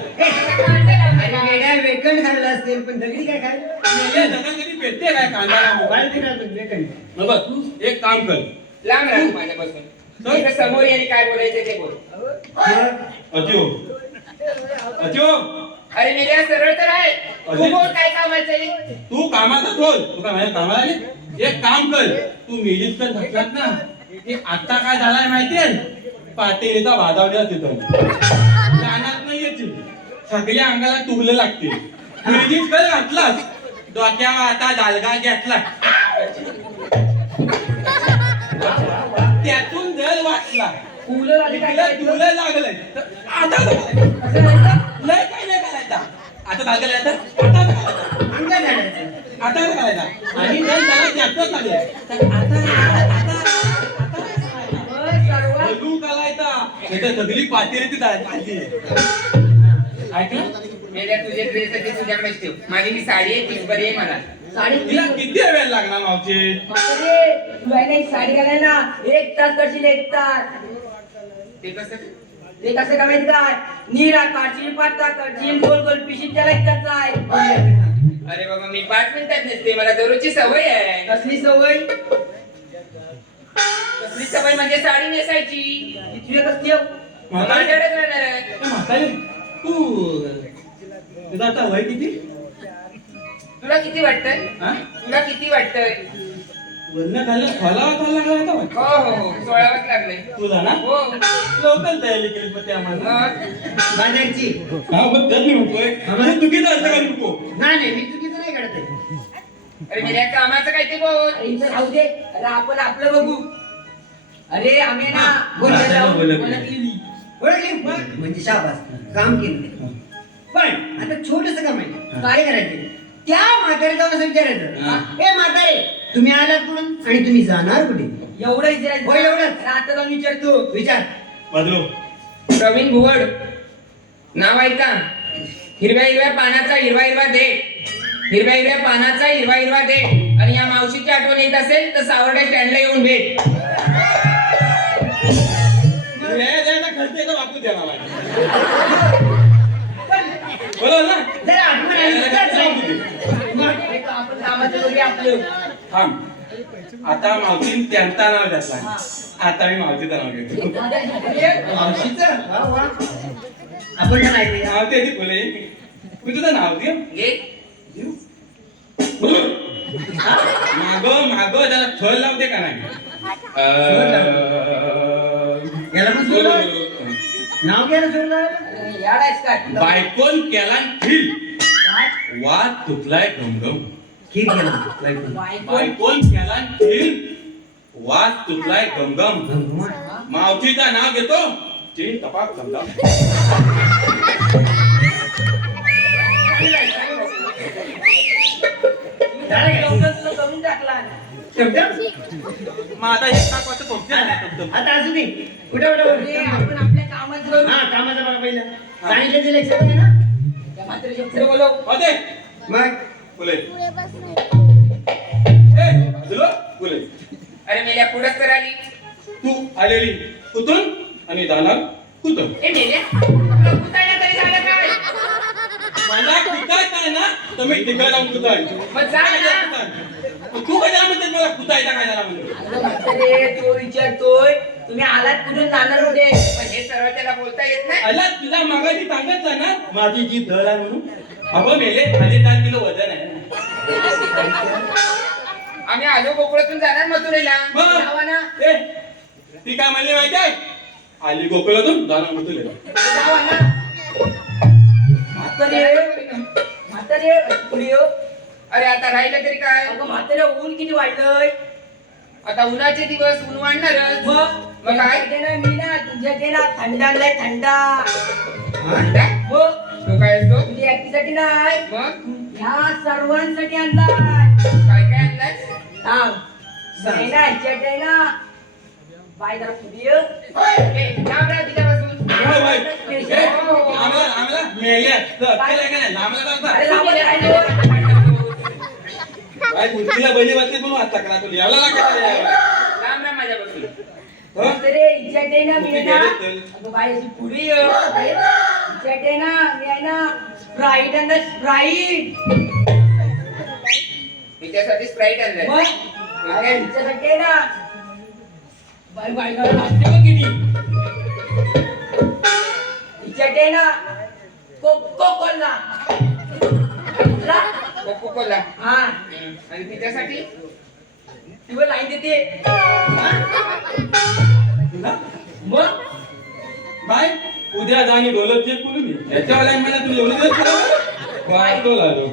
अरे वेड्या वेकंड खाल्लं असेल पण दगडी काय काय मेले दगड कधी पेटते काय कांदा मोबाईल. वेकंड बघ तू एक काम कर लांब राहा तू माझ्यापासून. इकडे समोर ये आणि काय बोलायचं ते बोल. अतिओ अतिओ अरे मेल्या सरळ तर आहे. तू बोल काय कामाचं आहे? तू कामाचा बोल तू काय माझ्या कामाला आले. एक काम कर तू मेलीस तर घातलात ना ते आता काय झालाय माहितीये पातेलीचा भाजावड्या तिथं कानात नाही येते सगळ्या अंगाला तुगलं लागते. मेलीस तर घातलास डोक्यावर आता दालगा घेतला त्यातून जल वाचला फुलं आली काय तुला लागलंय तर आता लय काय नाही करायचा. आता काय करायचं आता काय करायचं? अंगा झाडायचं. आता काय करायचं आणि जर त्याला जास्तच लागले तर आता बोलू करायचा नाही तर सगळी पातेली ती झाली ऐकलं मेल्या तुझे ड्रेस तुझ्याकडेच ठेव. माझी मी साडी आहे तीच बरी आहे मला. साडी तिला किती वेळ लागणार मावशी तुला नाही साडी घालायला 1 तास करशील 1 तास. ते कसं ते कसं काय माहिती काय नीरा काढशील पाता काढशील गोल गोल पिशील त्याला 1 तास आहे. अरे बाबा मी 5 मिनिटात नसते मला दररोजची सवय आहे. कसली सवय कसली सवय म्हणजे साडी नेसायची तुझ्या कसली हो? माझ्याकडेच राहणार आहे. म्हातारी तू तुझं आता वय किती तुला किती वाटतंय हा तुला किती वाटतंय वरण खाल्लं खोलावा खाल्ला का आता वय? हो हो हो 16च लागले. तुझा ना हो लवकर तयारी केली पण ते आम्हाला मग बाजारची. हा पण तर मी म्हणतोय म्हणजे चुकीचं असतं का नको नाही मी चुकीचं नाही करत आहे. अरे मेल्या कामाचं काय ते बोल. अरे इथं राहू दे अरे आपण आपलं बघू. अरे आम्ही ना बोला, जाऊन बोला. ओळखलेली. ओळखली म्हणजे शाबास काम केलं. पण आता छोटस काम आहे. काय करायचं त्या म्हातारे जाऊन असं विचारायचं ए म्हातारे तुम्ही आलात कुठून आणि तुम्ही जाणार कुठे? एवढं विचारायचं होय, एवढंच. अरे आता जाऊन विचारतो विचार. बदलो प्रवीण भुवड नाव आहे का? हिरव्या हिरव्या पानाचा हिरवा हिरवा देठ हिरव्या हिरव्या पानाचा हिरवा हिरवा देठ आणि या मावशीची आठवण येत असेल तर सावर्डे स्टँडला येऊन भेट. द्यायला खर्च का बापू द्या मला बरोबर ना जरा आठवण आली तर जाऊ दे. आपण कामाचं वगैरे आपलं थांब आता मावशीन त्यांचा नाव घातला आता मी मावशीचं नाव घेतो मावशीचं वा वा. आपण पण ऐकूया. नाव ते बोले मी तुझं नाव दे घे माग माग त्याला थळ लावते का नाही याला पण सोडलं? नाव घ्यायला सोडलं. याडायच काय बायकोन केला फिल वाद तुटलाय गमगम ठीक आहे ना. बायकोन केला फिल वाद तुटलाय गमगम मावशीचा नाव घेतो चीन तपाक समजा करून टाकला शब्द मग आता हे टाकवाचं सोपते आता असू दे. कुठं अरे, आपण आपल्या कामाचं करू. हा कामाचा बघा पहिलं सांगितलं ते लक्षात आहे ना. त्या म्हातारीच्या पुढे बोलव. होते मग बोले बोले अरे मेल्या पुढंच तर आली. तू आलेली कुठून आणि जाणार कुठून ए मेल्या तुला कुठायला तरी झालं काय? मला कुठाय काय ना तर मी तिकडे जाऊन कुठाय मग जा ना. तू कशा म्हणते मला कुठायचा काय झाला म्हणजे अरे म्हातारे, तो विचारतोय तुम्ही आलात कुठून जाणार होते पण हे सरळ त्याला बोलता येत नाही. अला तुला मागाची सांगितलं ना माझी जी धर आहे म्हणून अगं मेले 4.5 किलो वजन आहे आम्ही आलो गोकुळातून जाणार मथुरेला. मग जावा ना ए ती काय म्हणली माहिती आहे आली गोकुळातून जाणार मथुरेला जावा ना म्हातारे म्हातारे पुढे ये. अरे आता राहिलं तरी काय? अगं म्हातारे ऊन किती वाढलंय आता उन्हाचे दिवस ऊन वाढणारच. मग काय? तुझ्याकडे ना मी ना तुझ्याकडे ना थंड आणलाय थंड म्हणता? मग तो काय असतो? तुझ्या एकटीसाठी नाही मग ह्या सर्वांसाठी आणलाय काय काय आणलाय? थांब नाही ना ह्याच्यात आहे ना बाय जरा पुढे ये. ए, थांब रे तिच्यापासून. हो बाई ए आम्हाला मेल्या तर केलं का नाही लांबला अरे जाता लांबच राहिलो. बाई कुर्तीला बळी बसली म्हणून आता करा तुला यावला लागत लांब राहा माझ्यापासून. म्हातारे ह्याच्यात आहे ना मी आहे ना अगं बाय अशी पुढे ये. ह्याच्यात आहे ना मी आहे ना स्प्राईट आणि स्प्राईट मी त्यासाठी स्प्राईट आणलाय. मग अरे हिच्यासाठी आहे ना बाय बाय गावाला लागते बघ किती हिच्यासाठी आहे ना कोको कोला कोको कोला. हा आणि तिच्यासाठी ती वर लाईन देते मग बाय उद्या जाणी डोलत जे बोलू मी याच्यावाला मला तुला एवढं दिवस करावं वाटतो लागलो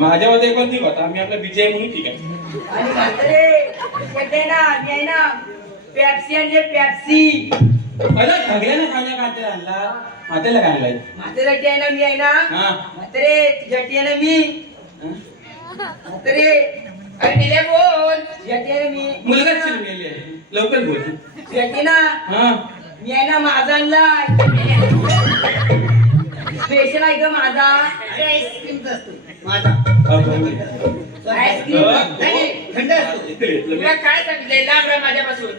माझ्यावर एक पण ती होता मी आपला विजय म्हणून ठीक आहे आणि म्हातारे हिच्यासाठी आहे ना मी आहे ना पेप्सी आणली पेप्सी पहिला ठगल्याने खाण्या काढते आणला मातेला काय आणलाय म्हाताऱ्याची आहे ना मी आहे ना हा म्हातारे तुझ्याची आहे ना मी म्हातारे अरे निल्या बोल तुझ्याची आहे ना मी मुलगा चिरलेली आहे लवकर बोल तुझ्याची ना हा मी आहे ना माझा आणलाय स्पेशल आहे का माझा अरे आईस्क्रीमचा असतो माझा आईस्क्रीम नाही, थंड असतो. तुला काय सांगितलंय लांब राहा माझ्यापासून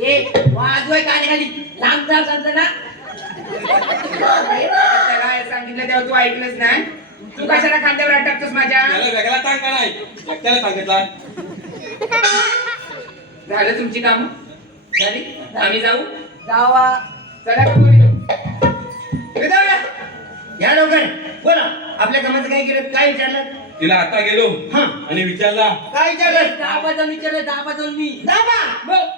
ए वाजवाय कानाखाली लांब जा सांगतो ना त्याला सांगितलं तेव्हा तू ऐकलंच नाही तू कशाला खांद्यावर अटकतोस माझ्या त्याला वेगळा ताण का नाही एकट्याला सांगितला झालं तुमची काम झाली आम्ही जाऊ जावा चला का बोलू? या लवकर बोला आपल्या कामाचं काय केलं काय विचारलं तिला आता गेलो हा. आणि विचारला काय विचारलं दहा पाच विचारलं 10 पाच मी दाबा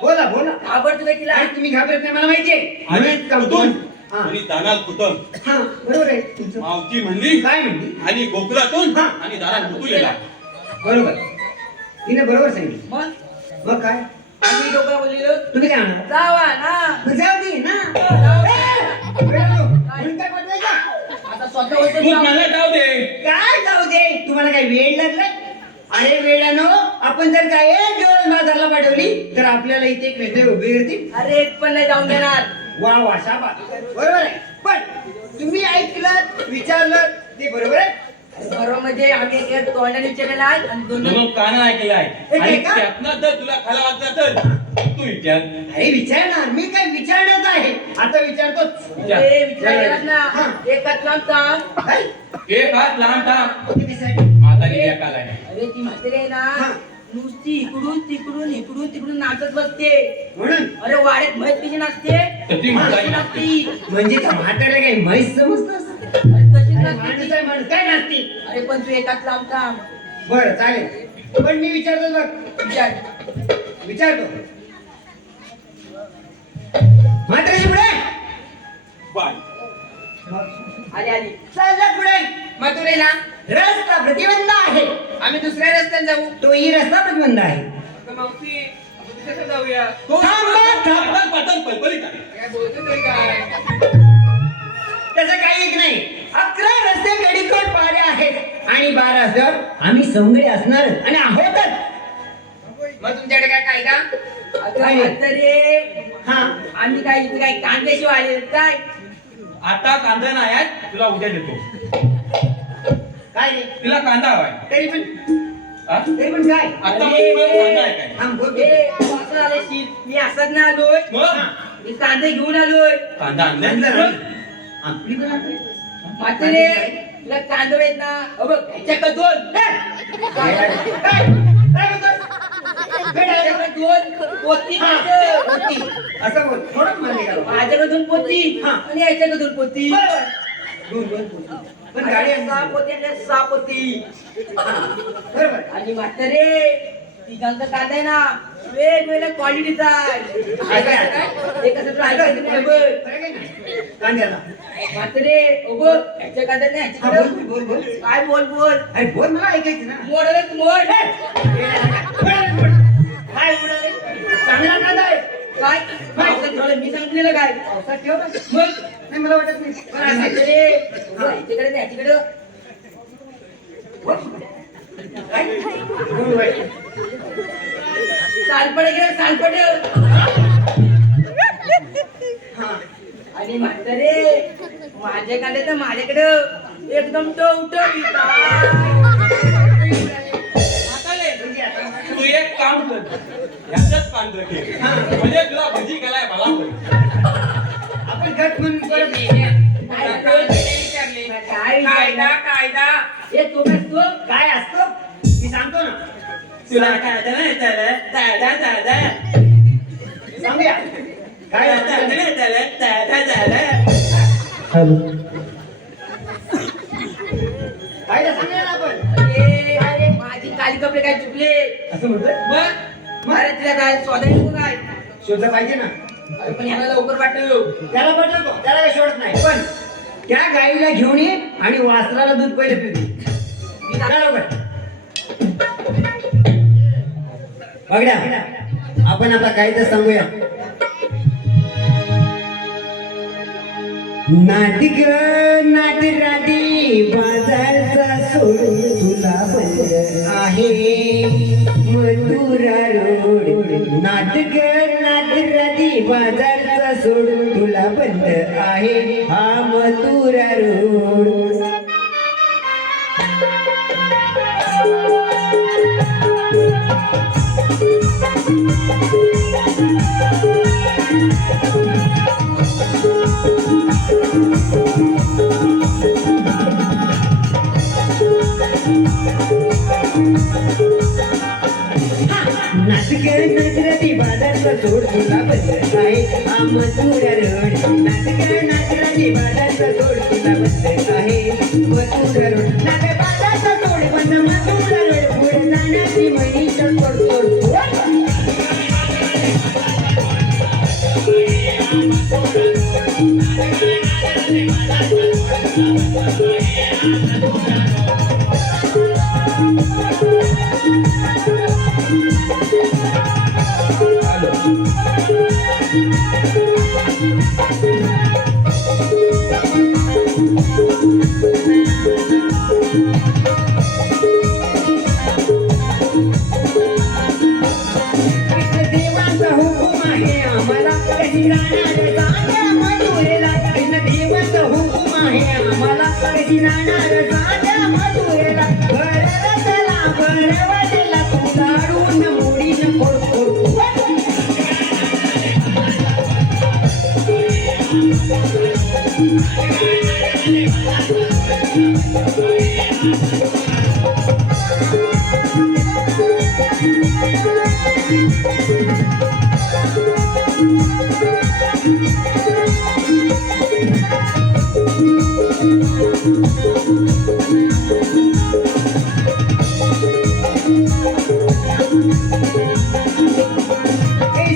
बोला बोला घाबरतो का तिला काय तुम्ही घाबरत नाही मला माहितीये आणि कुठून हा. आणि दानाल कुठं हा बरोबर आहे तुमचं. मावती म्हणली काय म्हणली आणि गोकुळातून हा. आणि दारात मुतुलेला बरोबर तिने बरोबर सांगितलं मग मग काय आम्ही लोक बोललेलो तुम्ही काय म्हणा जावा ना जाऊ दे ना जाऊ दे. ए, वेळानो, म्हणून काय पाठवायचं? आता स्वतः होतं तू जाऊ. मला जाऊ दे काय जाऊ दे तुम्हाला काय वेळ लागलाय अरे वेळानो आपण जर काय जेवण बाजारला पाठवली तर आपल्याला इथे एक वेगळे उभे राहतील अरे एक पण नाही जाऊन देणार वा वा शाबास बरोबर आहे पण तुम्ही ऐकलं विचारलं ते बरोबर आहे बरोबर म्हणजे आम्ही एक तोंडाने विचारलेला आहे आणि दोन म्हणून काना ऐकलाय हे आणि काय का? त्यातनं जर तुला खाला वाटला तर तू विचार अरे विचारणार मी काय विचारण्यात आहे आता विचारतोच विचारलेलाच ना हा. एकच लांब काम काय? एक हात लहान टाक कितीसाठी? म्हातारी एकाला अरे ती म्हातारी आहे हा. ना नुसती इकडून तिकडून इकडून तिकडून नाचत बसते म्हणून अरे वाड्यात म्हैस कशी नाचते तर ती म्हातारी तशी नाचती म्हणजे त्या म्हाताऱ्या काही म्हैस समजत असं? अरे तशीच अरे नाचते माणूस ती. आहे माणूस काय नाचते अरे पण तू एकाच लांब काम बरं चालेल पण मी विचारतो बघ विचार विचारतो म्हाताऱ्याची पुढे बाय आली आली चालला पुढे मथुरेला रस्ता प्रतिबंध आहे आम्ही दुसऱ्या रस्त्याने जाऊ तोही रस्ता प्रतिबंध आहे अगं मावशी आपण तिथे जाऊया थांबा. पतंग पलपलीत आहे. काय बोलतो तरी काय त्याचं काही एक नाही 11 रस्ते गडीकोट पारे आहेत आणि 12 जर आम्ही सौंगडे असणार आणि आहोतच मग तुमच्याकडे काय कायदा अगं काय? म्हातारे हा आम्ही काय इथे काय कांद्याशिवाय आले काय आता कांदा नाही आहे तुला उद्या देतो काय रे तिला कांदा हवाय तरी पण हा? काय आता मध्ये मला कांदा आहे काय थांब, बोल, बोल. ए, तू असं आले शीत. मी असत ना आलोय मग मी कांदे घेऊन आलोय कांदा आणलाय आणलं ना? आपली पण आणली. म्हातारे तुला कांदे आहेत ना अ बघ ह्याच्याकडे दोन काय? काय बोलतोस? काय आहे? ह्याच्याकडे दोन पोती हा, कांदे. पोती. असं बोल थोडं मान्य करा. माझ्याकडे दोन पोती हा. आणि ह्याच्याकडे दोन पोती बरोबर. दोन पोती. पण गाडी आणि सहा आणली. पोती आणि 6 पोती हा, बरोबर आणि म्हातारे तिघांचा कांदा आहे ना वेगवेगळ्या क्वालिटीचा काय काय? एक असं तुला ऐकायचं नाही बघ. फरक आहे ना? कांद्याला म्हातारे ओ बघ ह्याच्या कांद्यात नाही हा, ह्याच्याकडे बोल बोल काय बोल बोल अरे बोल मला ऐकायचं ना मोड रे तू मोड काय उडाले? चांगला कांदा आहे काय पावसात ठेवलं मी सांगितलेलं काय पावसात ठेव ना. मग नाही मला वाटत नाही पण असं आहे. म्हातारे ओ, ह्याच्याकडे नाही ह्याच्याकडे काय? बोल बाई. सालपड गेलं सालपड हा. आणि म्हातारे माझ्या कांदे तर माझ्याकडे एकदम टवटवीत म्हणजे आता तू एक काम कर ह्याच्यात कांदा घे म्हणजे तुला भजी केलाय मला कर. आपण घट म्हणून हे परत मेल्या. कायदा विचारले काय कायदा कायदा हे तो काय तो काय असतं मी सांगतो ना तुला कांदा नाही त्याला दादा दादा सांगूया काय दादा असतं? नाही त्याला दादा दादा काय ते सांगूया ना आपण अरे माझी काली कपडे काय चुकले असं म्हणतोय मग अरे तिला काय स्वतः नको काय शोधलं पाहिजे ना अरे पण ह्याला लवकर पाठव त्याला पटवतो त्याला काही शोधत नाही पण त्या गाईला घेऊन ये आणि वासराला दूध पहिले पिऊ बघड्या आपण आता काहीतरी सांगूया. नाट ग नाट राधी बाजारचा सोडून तुला बंद आहे मथुरा रोड. नाट ग नाट राधी बाजारचा सोडून तुला बंद आहे हा मथुरा रोड. नाटक नाटराती बाजारचा सोड तुला बंद आहे हा मथुरा रोड. नाटक नाटराती बाजारचा सोड तुला बंद आहे मथुरा रोड. नाटक बाजारचा सोड बंद मथुरा रोड. पुढे जाण्याची महिनीचा सोड सोड. देवाचा हुकूम आहे आम्हाला कधी राहणार जाण्या मथुरेला. देवाचा हुकूम आहे आम्हाला कधी राहणार जाण्या मथुरेला. भरवतला भरवतला तू लाडून मुडीन फोड फोड.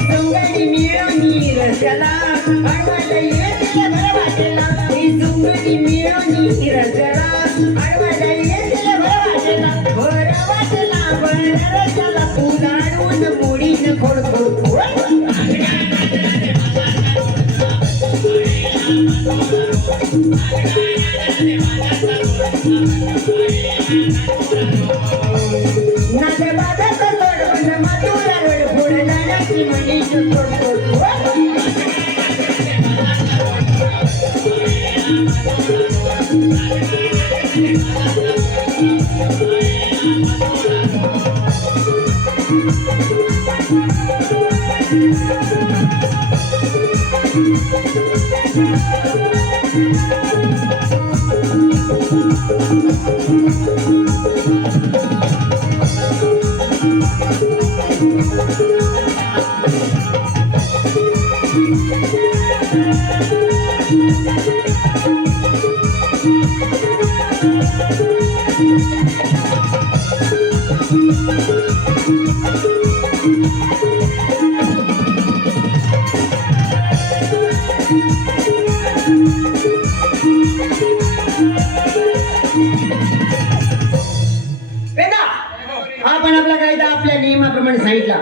सोंगडी मिळवणी रस्त्याला अडवायला येतील भर वाटेला. सोंगडी मिळवणी रस्त्याला अडवायला येतील भर वाटेला. भर वाटेला भर रस्त्याला तू लाडून मुडीन खोड खोड खोड. नाटे बाजारचा सोड बंद मथुरा रोड. पुढे जाण्याची महिनीचा सोड सोड खोड. आपण आपला कायदा आपल्या नियमाप्रमाणे सांगितला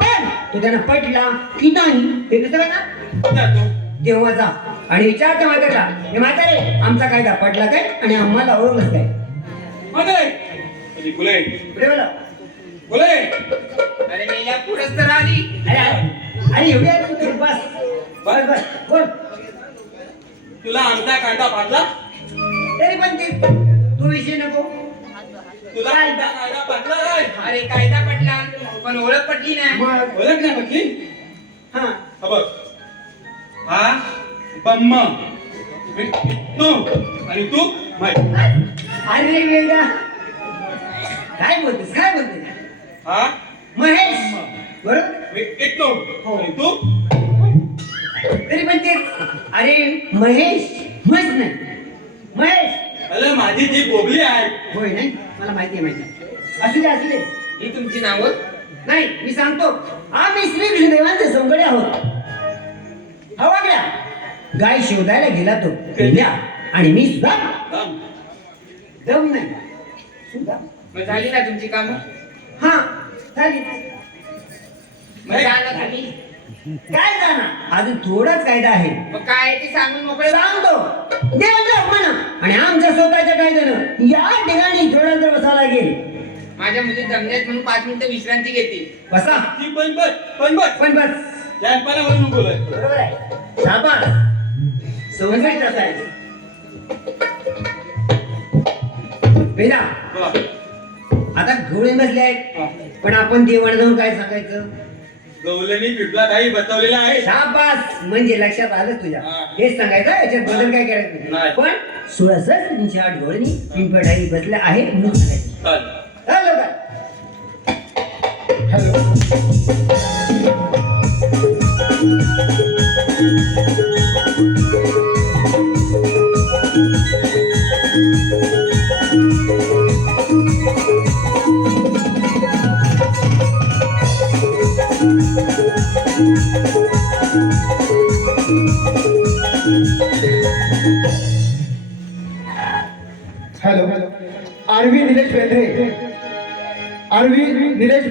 पण तो त्यांना पटला की नाही हे कसं ना देवाचा आणि विचारतो म्हाताऱ्याला हे म्हातारे आमचा कायदा पटला काय आणि आम्हाला ओळखच काय. फुले पुढे बोला. फुले अरे मेल्या पुढंच तर आली. अरे एवढ्या बस बस बस बोल. तुला आमचा कांदा पाडला. तरी पण ते तू विषय नको. तुला आमचा कायदा पाडला काय. अरे कायदा पटला पण ओळख पटली नाही. मग ओळख नाही म्हटली. हा हा बघ हा बम्म मी तू आणि तू माहिती. अरे वेडा काय बोलतेस काय बोलतेस. हा महेश बरोबर मी इट्टू आणि तू. तरी पण ते अरे महेश महेश नाही महेश. अरे माझी जी बोबली आहे. होय नाही मला माहिती आहे माहिती आहे. असू दे असू दे. ही तुमची नावं. नाही मी सांगतो आम्ही श्रीकृष्ण देवांचे सोंगडे आहोत. हवागड्या गाय शोधायला गेला तो पेल्या आणि मी सुद्धा थांब. दम नाही सुद्धा. मग झाली ना तुमची कामं. हा झाली. मग जाणार तुम्ही काय जाणार अजून थोडाच कायदा आहे. मग काय ते सांगून मोकळे सांगतो देवाचा म्हणा आणि आमच्या स्वतःच्या कायद्यानं या ठिकाणी थोडा तर बसावं लागेल. माझ्या मुली जमल्यात म्हणून 5 मिनिटं विश्रांती घेते. बसा ती पण बस पण बस लहानपणावरून बोलत बरोबर आहे शाबास समजायचं असायचं. बेटा आता घोडे बसले आहेत पण आपण देवाला जाऊन काय सांगायचं. गवलनी पिपला काही बसवलेला आहे. शाबास म्हणजे लक्षात आलं तुझ्या. हा. हेच सांगायचं याच्यात बदल काय करायचं नाही. पण 1608 घोडणी पिंपळाई बसल्या आहे म्हणून सांगायचं. चल. हॅलो काय हॅलो हॅलो आरवी निलेश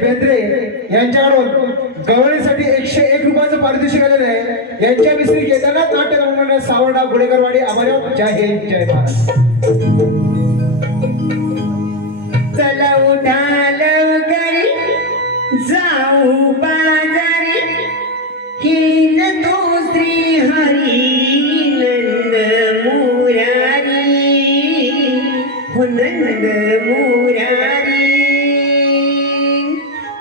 बेंद्रे यांच्याकडून गवळीसाठी 101 रुपयाचं पारितोषिक आलेलं आहे. यांच्या मिसरी घेताना नाट्य रंगमंडळ सावर्डा गुडेकरवाडी आम्हाला जय हिंद जय महाराज. चला उठा लवकरी जाऊ बाजारी कीन दुसरी हरी नंद मुरारी हो नंद मुरारी.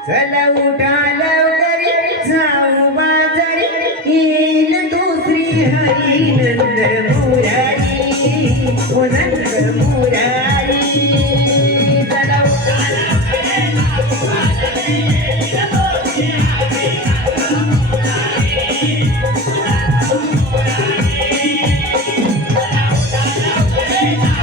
चला उठा लवकरी जाऊ बाजारी कीन दुसरी हरी नंद मुरारी हो नंद मुरारी. चला नंद मुरारी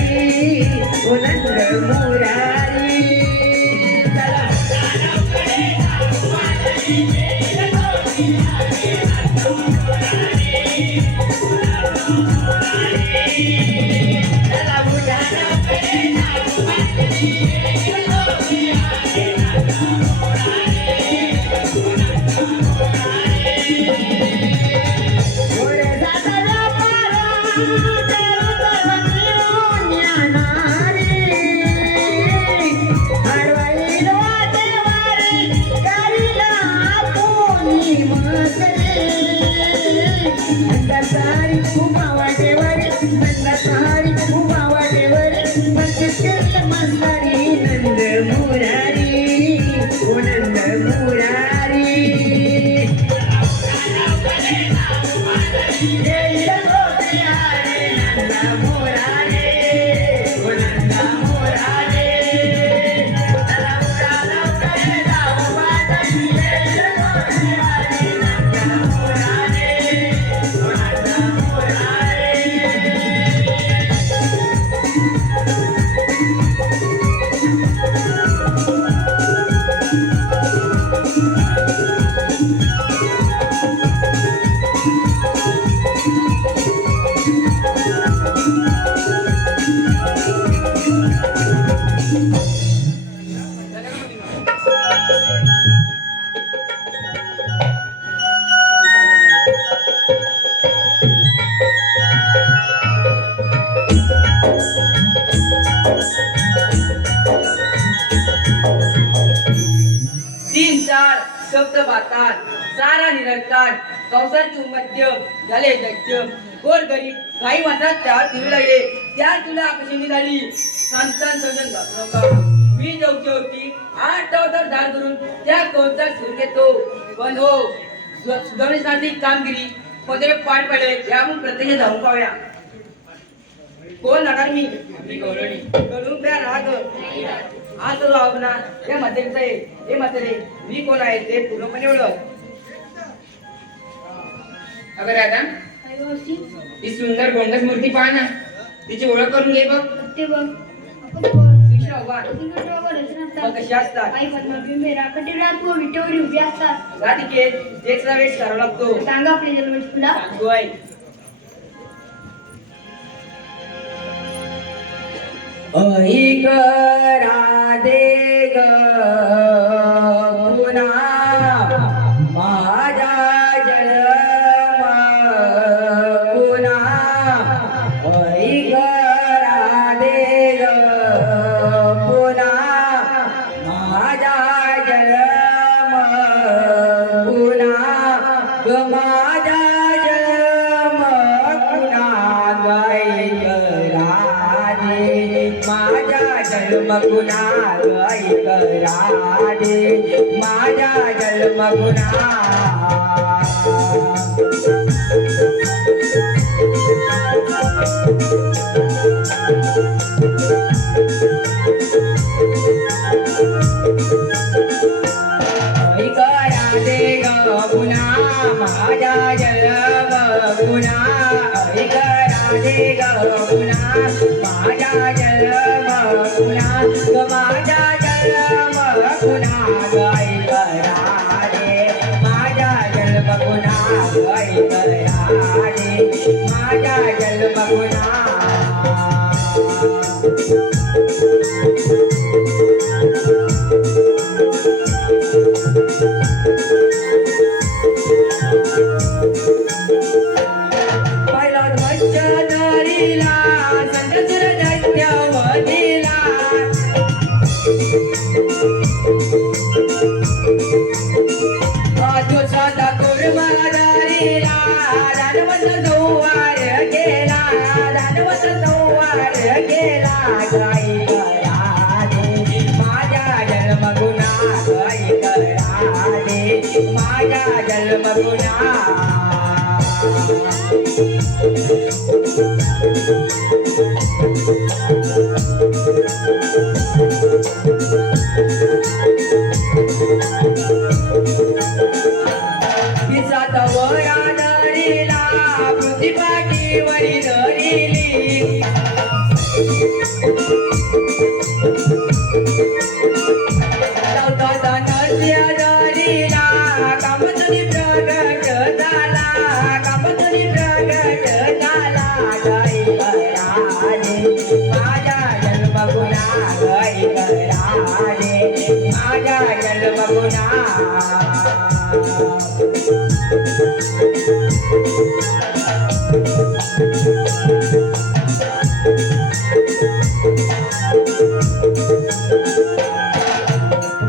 ओ नंद मुरारी. शब्द बातात सारा निरंकार कौसाची मध्यम झाले दैत्य गोर गरीब काही वाटत त्या तिला ये त्या तुला आकर्षणी झाली संतान सजन घातलं मी जवळची होती 8 अवतार धार धरून त्या कोणचा सूर घेतो पण हो सुधारण्यासाठी कामगिरी पदरे पार पडले याहून प्रत्यक्ष धावून पाहूया. कोण नकार मी गौरणी करून त्या राग हा तो ना या म्हातारीचा आहे. हे म्हातारे मी कोण आहे ते पूर्णपणे ओळख. अगं राधा, काय मावशी ही सुंदर गोंडस मूर्ती पहा ना, तिची ओळख करून घे बघ. ते बघ आपण कोण? कृष्ण भगवान सिंहगड वरच मग नसतात. कशी असतात. आई पद्मबिंबेरा कटीरात व विटेवर उभी असतात. राधिकेत तेच वेश करावा लागतो. सांगा आपली जन्माची तुला. सांगतो आहे. ऐक राधे ग पुन्हा माझा जन्म पुन्हा. ऐक राधे ग पुन्हा माझा जन्म पुन्हा. ग माझा जन्म पुन्हा गायक राधे माझा जन्म पुन्हा गायक राधे माझा जन्म पुन्हा. ऐक राधे ग पुन्हा माझा जन्म पुन्हा. ऐक राधे ग पुन्हा माझा जन्म पुन्हा. ग माझा जन्म पुन्हा गायक राधे माझा जन्म पुन्हा गायक राधे माझा जन्म पुन्हा. पहिला ध्वज धरिला संतसुर दैत्यवधिला. जो सदा कुर्मा धरिला दानवत संवार केला. दानवत संवार केला. गायक राधे माझा जन्म गुन्हा गायक राधे माझा जन्म गुन्हा. विसात वरा धरिला पृथ्वीपाठी वरी धरिली. चौथा नस्य धरिला कामतुनी प्रगट झाला. कामतुनी प्रगट झाला. गायक राधे माझा जन्म गुन्हा गायक राधे माझा जन्म गुन्हा.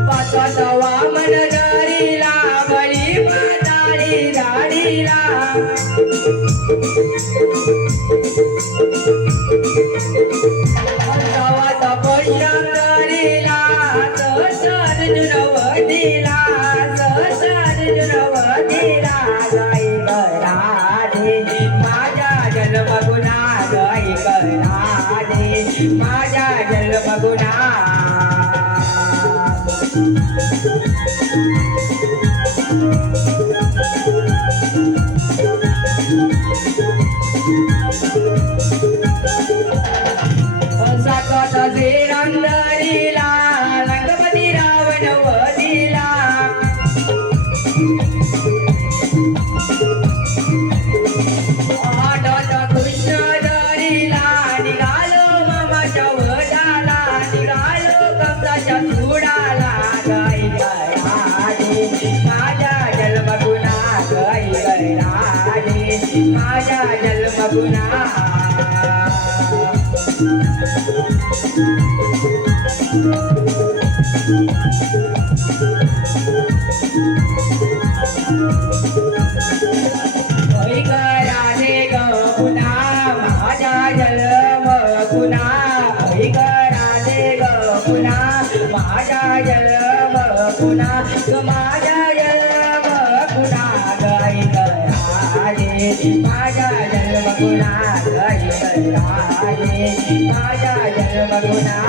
पाचवा वामन धरिला बळी पाताळी धाडिला. सवाचा पश्चिम धरिला सहस अर्जुन वधिला. सहस अर्जुन वधिला. गायक राधे माझा जन्म गुन्हा गायक राधे माझा जन्म गुन्हा. सात धरिला लंकपती रावण वधिला. आठ कृष्ण धरिला निघालो मामाच्या वडाला. निघालो कंसाच्या सुडाला. गायक राधे माझा जन्म गुन्हा गायक राधे माझा जन्म गुन्हा. ऐक राधे ग पुन्हा माझा जन्म पुन्हा. ऐक राधे ग पुन्हा माझा जन्म पुन्हा. ग माझा जन्म पुन्हा गायक राधे माझा जन्म पुन्हा गायक राधे माझा जन्म पुन्हा.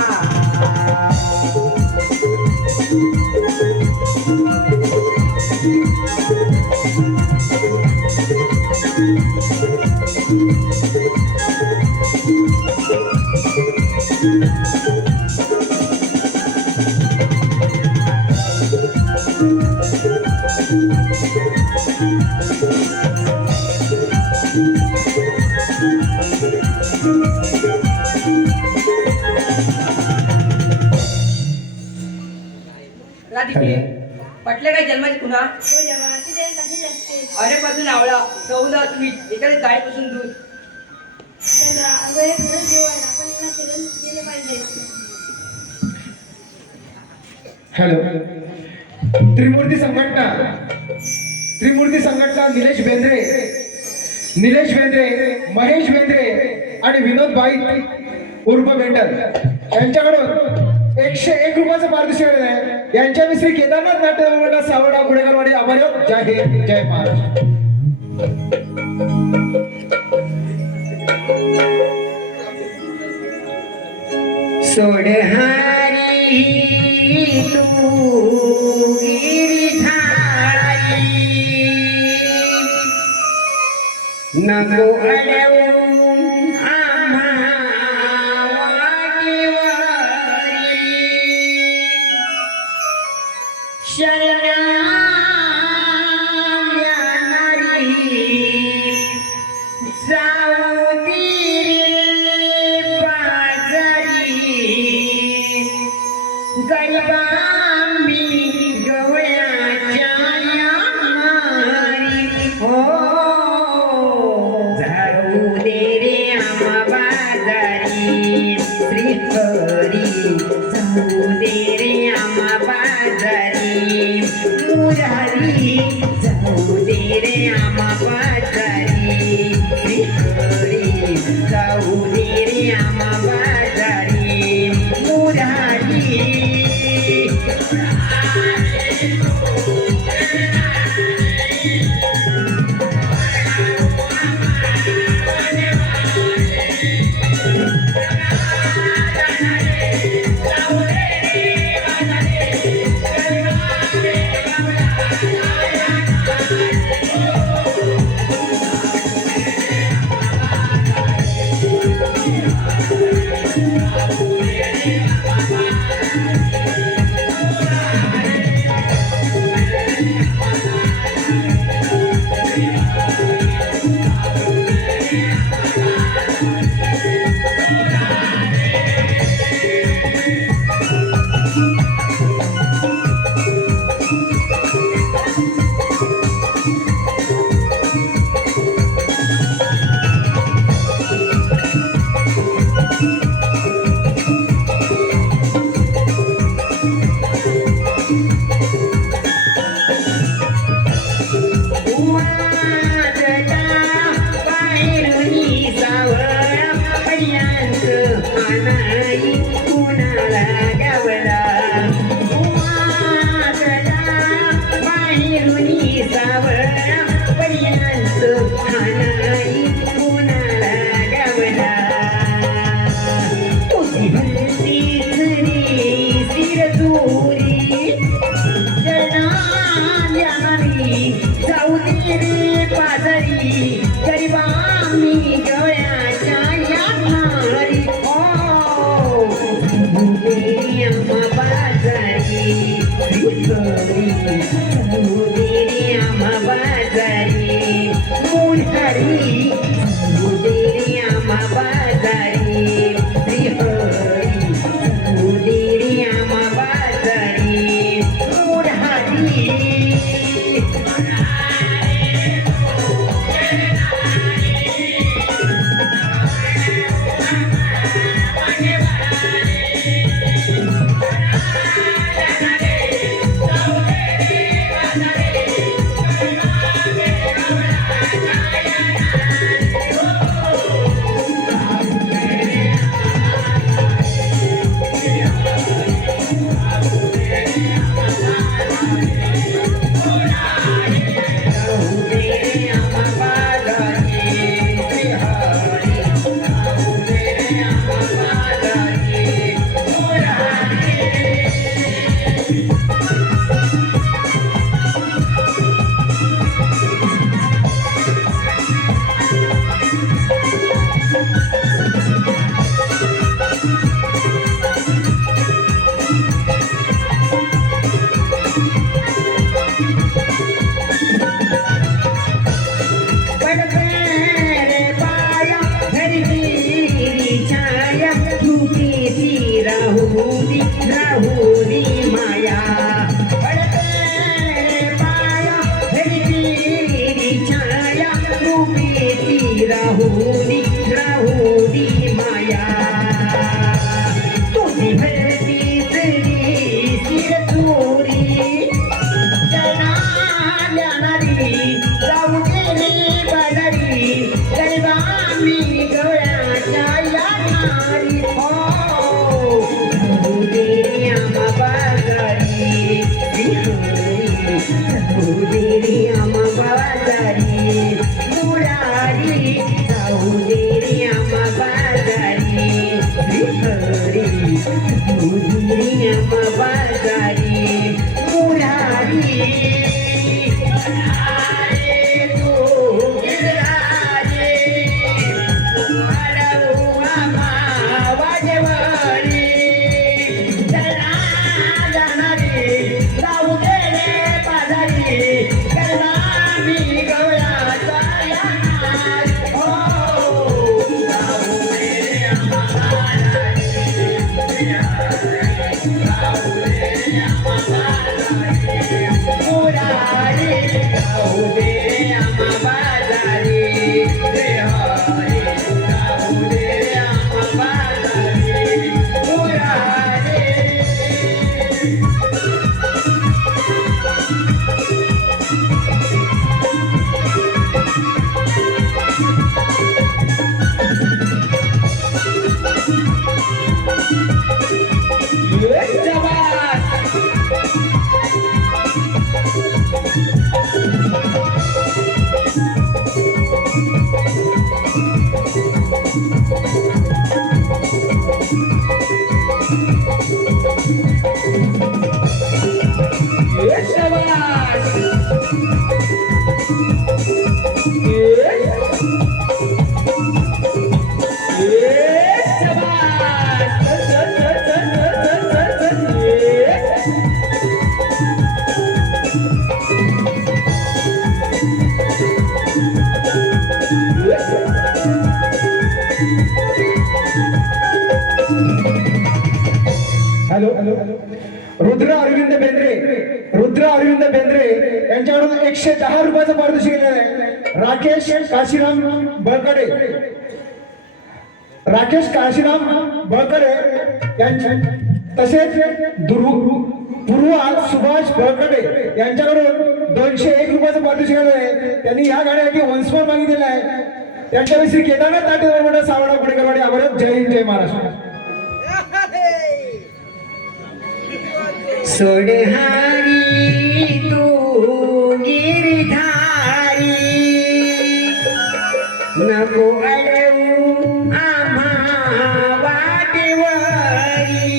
राधिके पटले काय जन्माची पुन्हा हो देवा ती देव कशी असते अरे पासून आवळा चौदा स्वीट एखादे गायपासून दूध चंद्रा अगं हे खरंच देव आहे आपण यांना सेवन केले पाहिजे हॅलो त्रिमूर्ती संघटना निलेश बेंद्रे महेश बेंद्रे आणि विनोद बाईत उर्फ बेंडल यांच्याकडून 101 रुपयाचं पारितोषिक आलेलं आहे. यांच्या मी श्री केदारनाथ नाट्य मंडळ सावडा गुडेकरवाडी आभारी आहोत. जय हिंद जय महाराष्ट्र. सोड हारी तू गिरिधारी नको अडवू आम्हा वाटेवारी शरणागणारी जाऊ दे बाजारी गरिबांनी गवळ्याच्या यामारी हो जाऊ दे रे आम्हा बाजारी श्रीहरी जाऊ दे रे आम्हा बाजारी मुरारी जाऊ दे रे आम्हा बाजारी श्रीहरी जाऊ दे रे आम्हा बाजारी मुरारी जाऊ दे रे पाजारी गरिबांनी गवळ्याच्या यामारी हो मुदेरी आम्हा बाजारी श्रीहरी जाऊ दे रे आम्हा बाजारी मुरारी जाऊ दे रे आम्हा बाजारी श्रीहरी जाऊ दे रे आम्हा बाजारी मुरारी राहुली माया हो जाऊ दे रे आम्हा बाजारी श्रीहरी जाऊ दे रे आम्हा बाजारी मुरारी जाऊ दे रे आम्हा बाजारी श्रीहरी जाऊ दे रे आम्हा बाजारी मुरारी हॅलो रुद्र अरविंद बेंद्रे यांच्याकडून 110 रुपयाचं पारितोषिक गेलेलं आहे. राकेश काशीराम बळकडे यांच्या तसेच पूर्वा सुभाष बळकडे यांच्याकडून 201 रुपयाचं पारितोषिक गेलेलं आहे. त्यांनी या गाण्यासाठी वंशमान मागितलेला आहे. त्यांच्याविषयी श्री केदारनाथ नाट्य सावडा पुणेकरवाडी आभारत. जय हिंद जय महाराष्ट्र. सोडहारी तू गिरधारी नको अडवू आम्हा वाटेवरी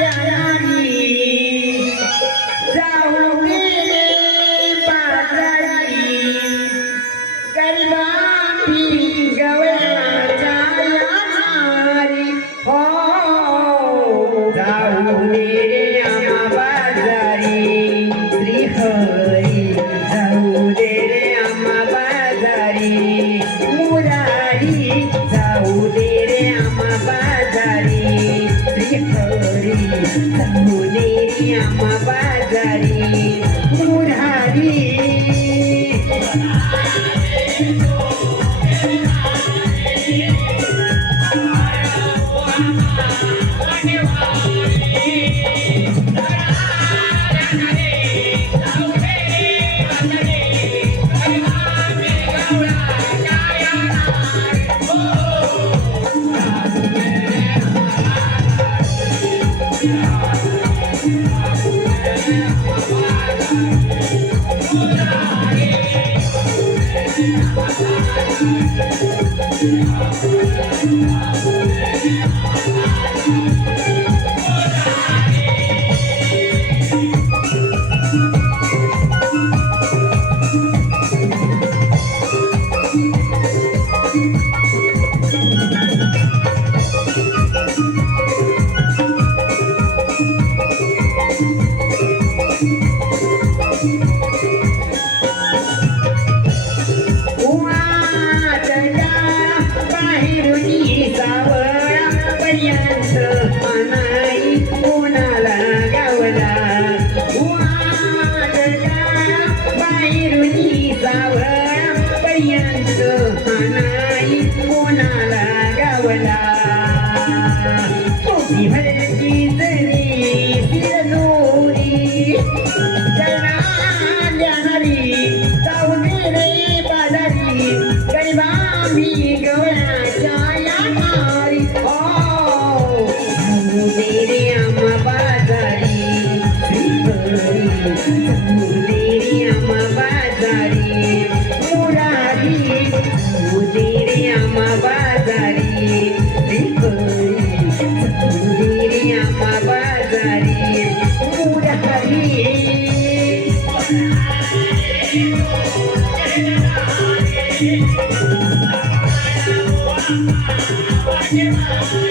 शरणागरी जाऊ गेले पाजारी गरिबांनी गवळाच्या यानारी हो जाऊ दे रे आम्हा बाजारी श्रीहरी जाऊ दे रे आम्हा बाजारी मुरारी जाऊ दे रे आम्हा बाजारी श्रीहरी जाऊ दे रे आम्हा बाजारी मुरारी गरिबांनी गवळाच्या या मारी रे आम्हा बाजारी रे आम्हा बाजारी मुरारी रे आम्हा बाजारी रे आम्हा बाजारी मुरारी Thank you.